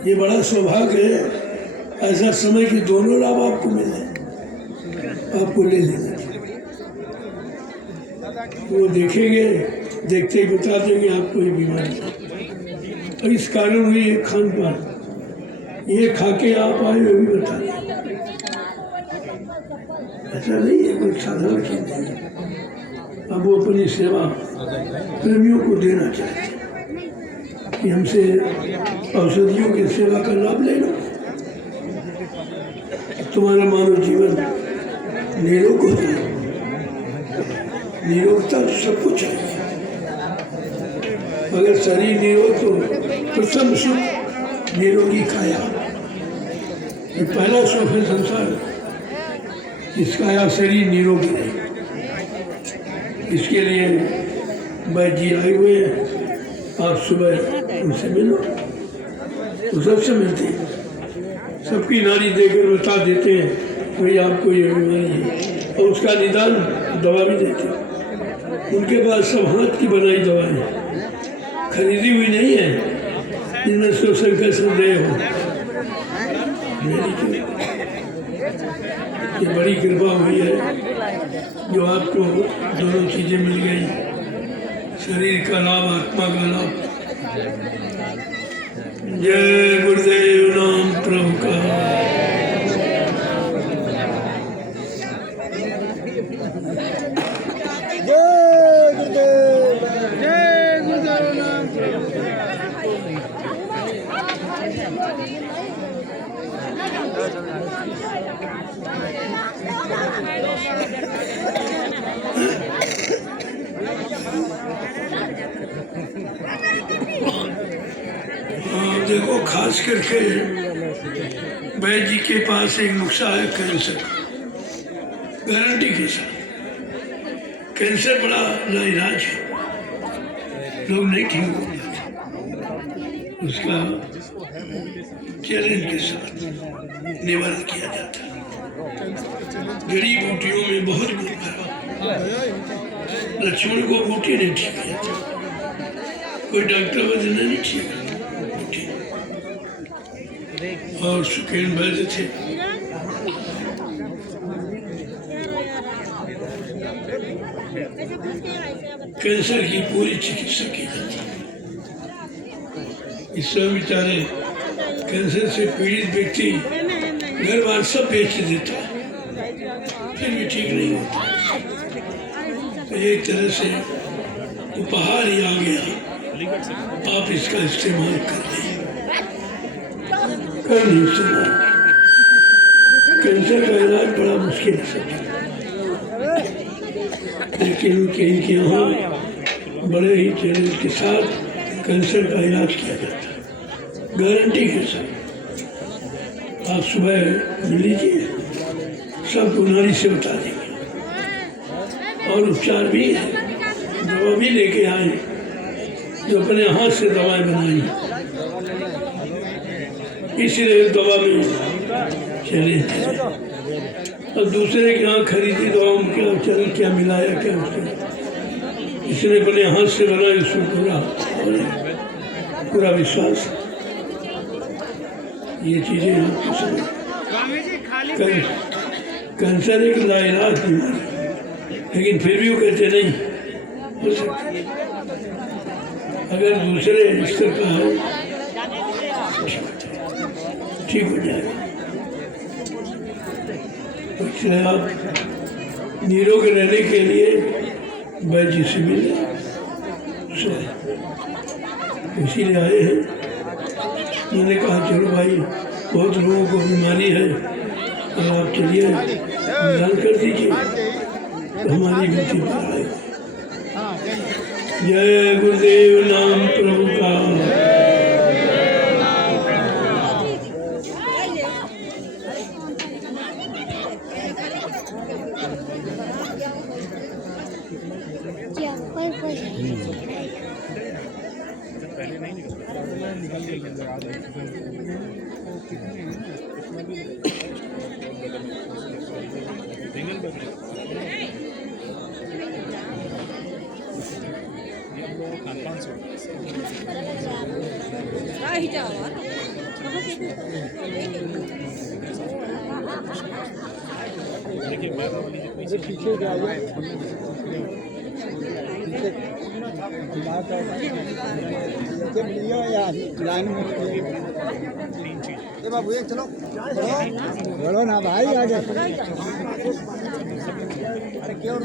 ये बड़ा सौभाग्य है, ऐसा समय कि दोनों लाभ आपको मिले, आपको ले लेना। वो देखेंगे, देखते ही बता देंगे आपको ये बीमारी, और इस कारण हुई ये खान पान, ये खा के आप आए वो भी बता दें। ऐसा नहीं है कोई साधारण चीज नहीं है। अब वो अपनी सेवा प्रेमियों को देना चाहते हैं कि हमसे औषधियों की सेवा का लाभ ले लो, तुम्हारा मानव जीवन निरोग हो जाए। निरोगता सबको चाहिए, अगर शरीर निरोग तो प्रथम सुख निरोगी काया, ये पहला सुख है संसार, इसका या शरीर निरोगी नहीं। इसके लिए वैद्य जी आए हुए हैं, आप सुबह उनसे मिलो, तो सबसे मिलते हैं, सबकी नाड़ी देकर बता देते हैं भाई आपको ये बीमारी है, और उसका निदान दवा भी देते। उनके पास सब हाथ की बनाई दवाएं खरीदी हुई नहीं है, जिनमें शंकर संदेह हो। ये बड़ी कृपा हुई है जो आपको दोनों चीजें मिल गई, शरीर का लाभ, आत्मा का लाभ। जय गुरुदेव नाम प्रभु का। देखो, खास करके वैद्य जी के पास एक नुस्खा है कैंसर, गारंटी के साथ। कैंसर बड़ा लाइलाज है, लोग नहीं ठीक हो पाते। उसका चैलेंज के साथ निवारण किया जाता है। जड़ी बूटियों में बहुत गुण भरा। लक्ष्मण को बूटी ने ठीक किया था, कोई डॉक्टर वजह नहीं ठीक किया। और सुखेन वैद्य थे, कैंसर की पूरी चिकित्सा की जाती है। इस समय बेचारे कैंसर से पीड़ित व्यक्ति घर बार सब बेच देता है, फिर भी ठीक नहीं होता। तो एक तरह से उपहार ही आ गया, आप इसका इस्तेमाल कर लें। कर नहीं इस्तेमाल। कैंसर का इलाज बड़ा मुश्किल है सब, लेकिन इनके यहाँ बड़े ही चैलेंज के साथ कैंसर का इलाज किया जाता है, गारंटी के साथ। आप सुबह मिल लीजिए, सब प्रणाली से बता देंगे, और उपचार भी है। दवा भी लेके आए जो अपने हाथ से दवाएं बनाई, इसलिए दवा में चैलेंज है। और दूसरे के यहाँ खरीदी दवाओं में क्या चल क्या मिलाया क्या उसने, इसने अपने हाथ से बनाई, उसमें पूरा विश्वास है। ये चीजें कैंसर एक लाइलाज बीमारी, लेकिन फिर भी वो कहते नहीं हो सकता। अगर दूसरे स्तर का है ठीक हो जाएगा। इसलिए आप निरोग रहने के लिए वैद्य से मिले, इसीलिए आए हैं। मैंने कहा चलो भाई, बहुत लोगों को बीमारी है, और आप चलिए निदान कर दीजिए, तो हमारी गति पर आए। जय गुरुदेव नाम प्रभु का। पीछे लाइन में बाबू एक चलो बोलो ना भाई, आगे अरे क्यों